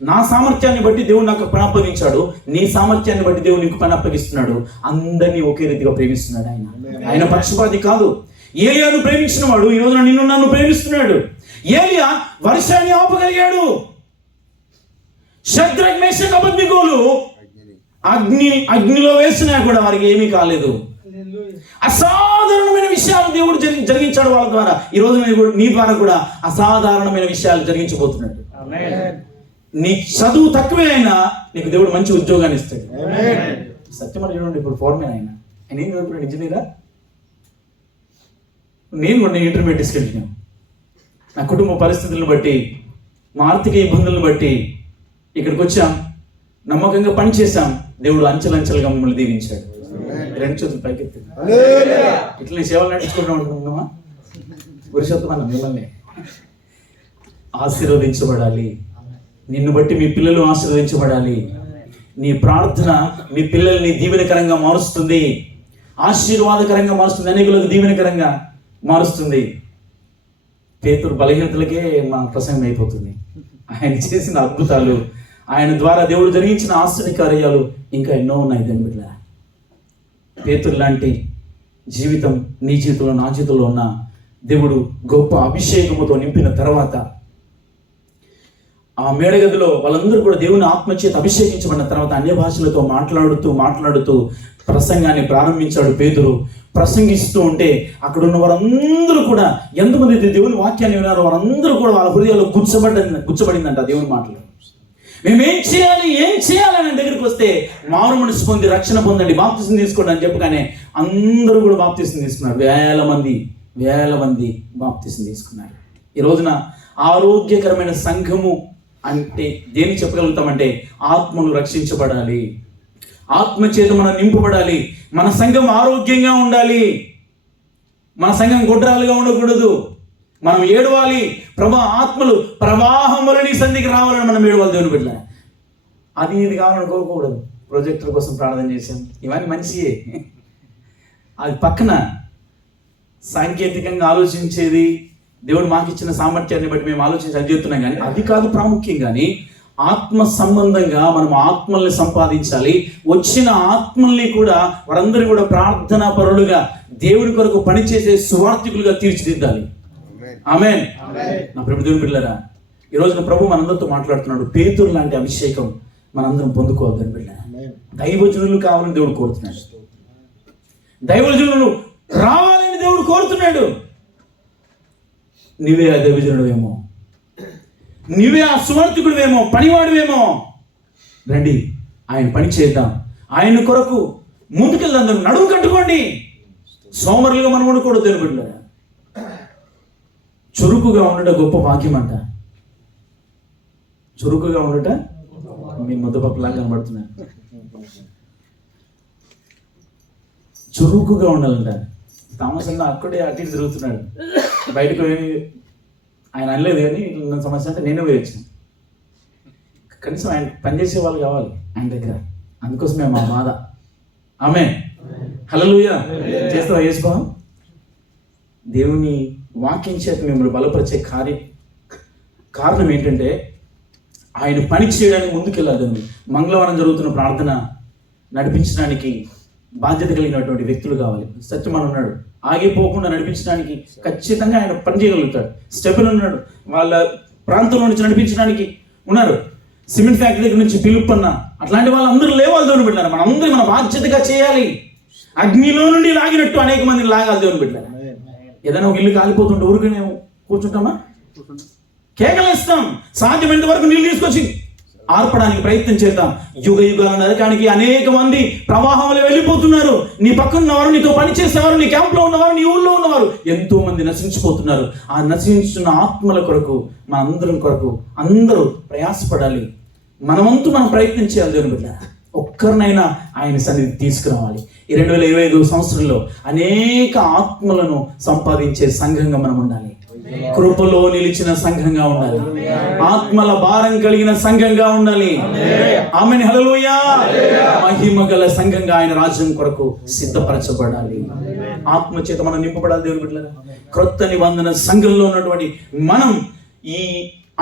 నా సామర్థ్యాన్ని బట్టి దేవుడు నాకు పని అప్పగించాడు, నీ సామర్థ్యాన్ని బట్టి దేవుడు నీకు పని అప్పగిస్తున్నాడు. అందరినీ ఒకే రీతిగా ప్రేమిస్తున్నాడు. ఆయన పక్షపాతి కాదు. ఏలియాను ప్రేమించిన వాడు ఈ రోజున నిన్ను నన్ను ప్రేమిస్తున్నాడు. ఏలియా వర్షాన్ని ఆపగలిగాడు. షద్రక్ మేషక్ అబేద్నెగోలు అగ్నిలో వేసినా కూడా వారికి ఏమీ కాలేదు. అసాధారణమైన విషయాలు దేవుడు జరిగించాడు వాళ్ళ ద్వారా. ఈ రోజు నీ ద్వారా కూడా అసాధారణమైన విషయాలు జరిగించబోతున్నాడు. నీ చదువు తక్కువే అయినా నీకు దేవుడు మంచి ఉద్యోగాన్ని ఇస్తాడు. సత్యమని చూడండి, ఇప్పుడు ఫోర్మెన్ ఆయన ఏం చదువుతున్నాడు? ఇంజనీరా? నేను కూడా ఇంటర్మీడియట్ తీసుకెళ్ళినాను. నా కుటుంబ పరిస్థితులను బట్టి, మా ఆర్థిక ఇబ్బందులను బట్టి ఇక్కడికి వచ్చాం, నమ్మకంగా పనిచేశాం. దేవుడు అంచెలంచెలుగా మమ్మల్ని దీవించాడు. రెండు చేతులు పైకెత్తి ఇట్లా సేవలు నడుచుకుంటూ ఉంటున్నామా? పురుషోత్తమ మిమ్మల్ని ఆశీర్వదించబడాలి. నిన్ను బట్టి మీ పిల్లలు ఆశీర్వదించబడాలి. నీ ప్రార్థన మీ పిల్లల్ని దీవెనకరంగా మారుస్తుంది, ఆశీర్వాదకరంగా మారుస్తుంది, అనేకులకు దీవెనకరంగా మారుస్తుంది. పేతురు బలహీనతలకే మా ప్రసంగం అయిపోతుంది. ఆయన చేసిన అద్భుతాలు, ఆయన ద్వారా దేవుడు జరిగించిన ఆశ్చర్య కార్యాలు ఇంకా ఎన్నో ఉన్నాయి. దాని బిడ్డలారా, పేతురు లాంటి జీవితం నీ జీవితంలో నా జీవితంలో ఉన్న దేవుడు గొప్ప అభిషేకముతో నింపిన తర్వాత ఆ మేడగదిలో వాళ్ళందరూ కూడా దేవుని ఆత్మచేత అభిషేకించబడిన తర్వాత అన్య భాషలతో మాట్లాడుతూ ప్రసంగాన్ని ప్రారంభించాడు పేతురు. ప్రసంగిస్తూ ఉంటే అక్కడ ఉన్న వారందరూ కూడా, ఎంతమంది దేవుని వాక్యాన్ని విన్నారో వారందరూ కూడా వాళ్ళ హృదయాల్లో గుచ్చబడిందంట దేవుని మాటలు. మేము ఏం చేయాలి అని దగ్గరికి వస్తే మారు మనసు పొంది రక్షణ పొందండి, బాప్తిసం తీసుకోండి అని చెప్పగానే అందరూ కూడా బాప్తిసం తీసుకున్నారు. వేల మంది బాప్తిసం తీసుకున్నారు. ఈ రోజున ఆరోగ్యకరమైన సంఘము అంటే దేని చెప్పగలుగుతామంటే ఆత్మను రక్షించబడాలి, ఆత్మ చేత మనం నింపబడాలి, మన సంఘం ఆరోగ్యంగా ఉండాలి, మన సంఘం గొడ్రాలుగా ఉండకూడదు. మనం ఏడవాలి, ప్రభా ఆత్మలు ప్రవాహం వల్ల నీ సంధికి రావాలని మనం ఏడవాలి. దేవుని బిడ్డ అది ఇది కావాలని కోరుకోకూడదు. ప్రొజెక్టర్ కోసం ప్రార్థన చేశాం, ఇవన్నీ మంచియే. అది పక్కన సాంకేతికంగా ఆలోచించేది, దేవుడు మాకు ఇచ్చిన సామర్థ్యాన్ని బట్టి మేము ఆలోచించి అది చెప్తున్నాం, కానీ అది కాదు ప్రాముఖ్యం. కానీ ఆత్మ సంబంధంగా మనం ఆత్మల్ని సంపాదించాలి. వచ్చిన ఆత్మల్ని కూడా వారందరూ కూడా ప్రార్థనా పరులుగా దేవుడి కొరకు పనిచేసే సువార్థికులుగా తీర్చిదిద్దాలి. ఆమేన్. నా ప్రభు దేవుని బిడ్డలారా, ఈ రోజున ప్రభు మనందరితో మాట్లాడుతున్నాడు. పేతురు లాంటి అభిషేకం మనందరం పొందుకోవద్దని బిడ్డలారా. దైవజనులు కావాలని దేవుడు కోరుతున్నాడు, దైవజనులు రావాలని దేవుడు కోరుతున్నాడు. నీవే ఆ దైవజనుడువేమో, నీవే ఆ సువార్థికుడువేమో, పనివాడువేమో, రండి ఆయన పని చేద్దాం. ఆయన కొరకు ముందుకెళ్దాం. నడుము కట్టుకోండి. సోమరులుగా మనం ఉండకూడదు. దేవుని బిడ్డలారా, చురుకుగా ఉండట గొప్ప భాగ్యం అంట. చురుకుగా ఉండట మీ ముద్దపప్పులా కనబడుతున్నాయి. చురుకుగా ఉండాలంట. థామస్ అన్న అక్కడే అటు ఇటు తిరుగుతున్నాడు. బయటకు ఆయన అనలేదు కానీ నా సమస్య అంటే నేనే పోయి వచ్చాను. కనీసం ఆయన పనిచేసే వాళ్ళు కావాలి ఆయన దగ్గర. అందుకోసమే మా బాధ. ఆమెన్. హల్లెలూయా. చేస్తావా యేసుబాబు? దేవుని వాక్యం చేత మిమ్మల్ని బలపరిచే కారణం ఏంటంటే ఆయన పని చేయడానికి ముందుకెళ్ళాలని. మంగళవారం జరుగుతున్న ప్రార్థన నడిపించడానికి బాధ్యత కలిగినటువంటి వ్యక్తులు కావాలి. సత్యమని ఉన్నాడు, ఆగిపోకుండా నడిపించడానికి ఖచ్చితంగా ఆయన పని చేయగలుగుతాడు. స్టెఫెన్ ఉన్నాడు, వాళ్ళ ప్రాంతంలో నుంచి నడిపించడానికి ఉన్నారు. సిమెంట్ ఫ్యాక్టరీ దగ్గర నుంచి పిలుపు అన్న, అట్లాంటి వాళ్ళందరూ లేవాలి దేవుని బిడ్డలారా. మనం అందరూ మన బాధ్యతగా చేయాలి. అగ్నిలో నుండి లాగినట్టు అనేక మందిని లాగాలి దేవుని బిడ్డలారా. ఏదైనా ఒక ఇల్లు కాలిపోతుంటే ఊరికనే కూర్చుంటామా? కేకలేస్తాం. సాధ్యమైనంత వరకు నీళ్ళు తీసుకొచ్చి ఆర్పడానికి ప్రయత్నం చేద్దాం. యుగ యుగాల నరకానికి అనేక మంది ప్రవాహంలో వెళ్ళిపోతున్నారు. నీ పక్కన ఉన్నవారు, నీతో పనిచేసేవారు, నీ క్యాంప్లో ఉన్నవారు, నీ ఊళ్ళో ఉన్నవారు ఎంతో మంది నశించిపోతున్నారు. ఆ నశించున్న ఆత్మల కొరకు, మన అందరం కొరకు అందరూ ప్రయాసపడాలి. మనమంతూ మనం ప్రయత్నం చేయాలి దేవుని బిడ్డ. ఒక్కరినైనా ఆయన సన్నిధి తీసుకురావాలి. ఈ 2025 సంవత్సరంలో అనేక ఆత్మలను సంపాదించే సంఘంగా మనం ఉండాలి. కృపలో నిలిచిన సంఘంగా ఉండాలి. ఆత్మల భారం కలిగిన సంఘంగా ఉండాలి. ఆమేన్. హల్లెలూయా. మహిమ గల సంఘంగా ఆయన రాజ్యం కొరకు సిద్ధపరచబడాలి. ఆత్మ చేత మనం నింపబడాలి దేవుని బిడ్డలారా. క్రొత్త నిబంధన సంఘంలో ఉన్నటువంటి మనం ఈ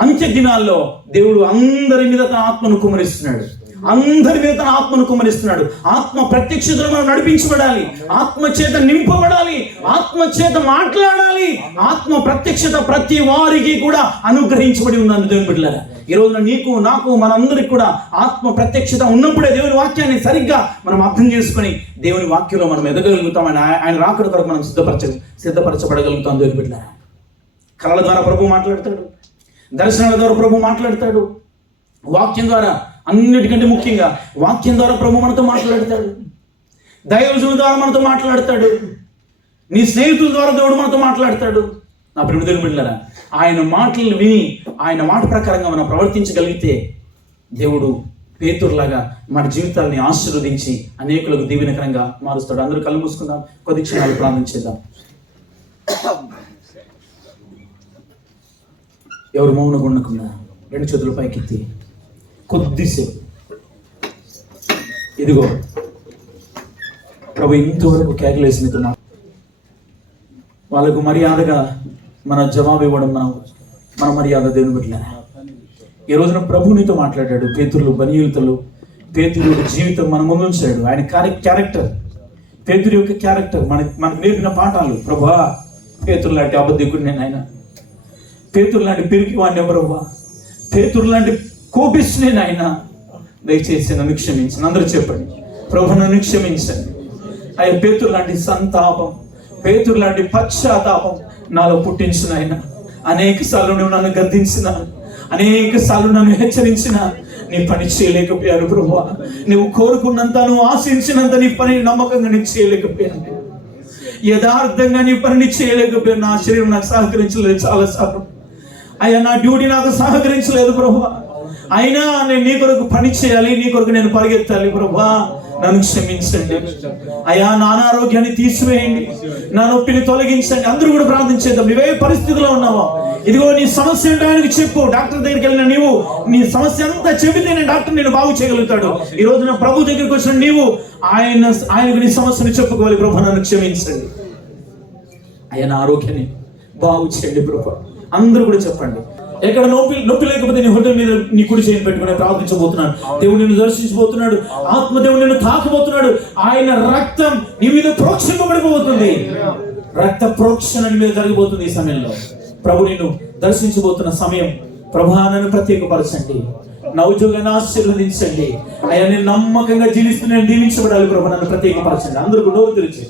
అంత్య దినాల్లో దేవుడు అందరి మీద తన ఆత్మను కుమ్మరిస్తున్నాడు. అందరి మీద తన ఆత్మను కుమ్మరిస్తున్నాడు. ఆత్మ ప్రత్యక్షతలో మనం నడిపించబడాలి. ఆత్మ చేత నింపబడాలి. ఆత్మ చేత మాట్లాడాలి. ఆత్మ ప్రత్యక్షత ప్రతి వారికి కూడా అనుగ్రహించబడి ఉందని దేవుని బిడ్డలారా. ఈ రోజున నీకు, నాకు, మనందరికి కూడా ఆత్మ ప్రత్యక్షత ఉన్నప్పుడే దేవుని వాక్యాన్ని సరిగ్గా మనం అర్థం చేసుకొని దేవుని వాక్యంలో మనం ఎదగలుగుతాం. ఆయన రాకడ కొరకు మనం సిద్ధపరచబడగలుగుతాం దేవుని బిడ్డలారా. కళల ద్వారా ప్రభు మాట్లాడతాడు, దర్శనాల ద్వారా ప్రభు మాట్లాడతాడు, వాక్యం ద్వారా, అన్నిటికంటే ముఖ్యంగా వాక్యం ద్వారా ప్రభు మనతో మాట్లాడతాడు. దైవజనుల ద్వారా మనతో మాట్లాడతాడు. నీ స్నేహితుల ద్వారా దేవుడు మనతో మాట్లాడతాడు. నా ప్రియ దేవుని బిడ్డలారా, ఆయన మాటలు విని ఆయన మాట ప్రకారంగా మనం ప్రవర్తించగలిగితే దేవుడు పేతురులాగా మన జీవితాలని ఆశీర్వదించి అనేకులకు దీవెనకరంగా మారుస్తాడు. అందరూ కళ్ళు మూసుకుందాం, కొద్ది క్షణాలు ప్రార్థన చేద్దాం. ఎవరు మౌనంగా ఉండకుండా 2 చేతుల పైకెత్తి కొద్దిసేపు, ఇదిగో ప్రభు ఇంతవరకు కేకలేసి మీతో వాళ్ళకు మర్యాదగా మన జవాబు ఇవ్వడం మన మర్యాద దేవుని బిడ్డలారా. ఈ రోజున ప్రభు నీతో మాట్లాడాడు. పేతురు బనీయులతో పేతురు జీవితం మన ముందు ఉంచాడు. ఆయన క్యారెక్టర్, పేతురు యొక్క క్యారెక్టర్ మనకు నేర్పిన పాఠాలు. ప్రభా, పేతురు లాంటి అబద్ధికుడు నేను, ఆయన పేతురు లాంటి పిరికి వాడిని ప్రభా, పేతురు లాంటి కోపిస్తునే నాయన, దయచేసి నన్ను క్షమించండి. అందరూ చెప్పండి, ప్రభు నన్ను క్షమించండి. అయ్యా, పేతురు లాంటి సంతాపం, పేతురు లాంటి పశ్చాత్తాపం నాలో పుట్టించిన ఆయన. అనేక సార్లు నువ్వు నన్ను గద్దించిన, అనేక సార్లు నన్ను హెచ్చరించిన, నీ పని చేయలేకపోయాను ప్రభువా. నువ్వు కోరుకున్నంత, నువ్వు ఆశించినంత నీ పని నమ్మకంగా నేను చేయలేకపోయాను. యథార్థంగా నీ పనిని చేయలేకపోయాను. నా శరీరం నాకు సహకరించలేదు చాలాసార్లు. అయ్యా, నా డ్యూటీ నాకు సహకరించలేదు ప్రభువా. అయినా నేను నీ కొరకు పని చేయాలి, నీ కొరకు నేను పరిగెత్తాలి ప్రభువా. నన్ను క్షమించండి అయ్యా. నా అనారోగ్యాన్ని తీసివేయండి, నా నొప్పిని తొలగించండి. అందరూ కూడా ప్రార్థన చేద్దాం. నువ్వే పరిస్థితిలో ఉన్నావా, ఇదిగో నీ సమస్య ఏంటో ఆయనకి చెప్పు. డాక్టర్ దగ్గరికి వెళ్ళిన నీవు నీ సమస్య అంతా చెబితేనే డాక్టర్ నేను బాగు చేయగలుగుతాడు. ఈ రోజు నా ప్రభు దగ్గరికి వచ్చిన నీవు ఆయనకు నీ సమస్యను చెప్పుకోవాలి. ప్రభు నన్ను క్షమించండి అయ్యా, నా ఆరోగ్యాన్ని బాగు చేయండి ప్రభు. అందరూ కూడా చెప్పండి. ఎక్కడ నొప్పి లేకపోతే నీ హృదయం మీద నీ కుడి చేయి పెట్టుకుని ప్రార్థించబోతున్నాడు. దేవుడు నిన్ను దర్శించబోతున్నాడు. ఆత్మదేవుడు నిన్ను తాకబోతున్నాడు. ఆయన రక్తం నీ మీద ప్రోక్షింపబడిపోతుంది. రక్త ప్రోక్షణ నీ మీద జరగబోతుంది. ఈ సమయంలో ప్రభు నిన్ను దర్శించబోతున్న సమయం. ప్రభానను ప్రత్యేకపరచండి, నా ఉద్యోగాన్ని ఆశీర్వదించండి అయ్యా. నేను నమ్మకంగా జీవిస్తూ నేను దీవించబడాలి ప్రభు, నన్ను ప్రత్యేకపరచండి. అందరూ నోరు తెరిచి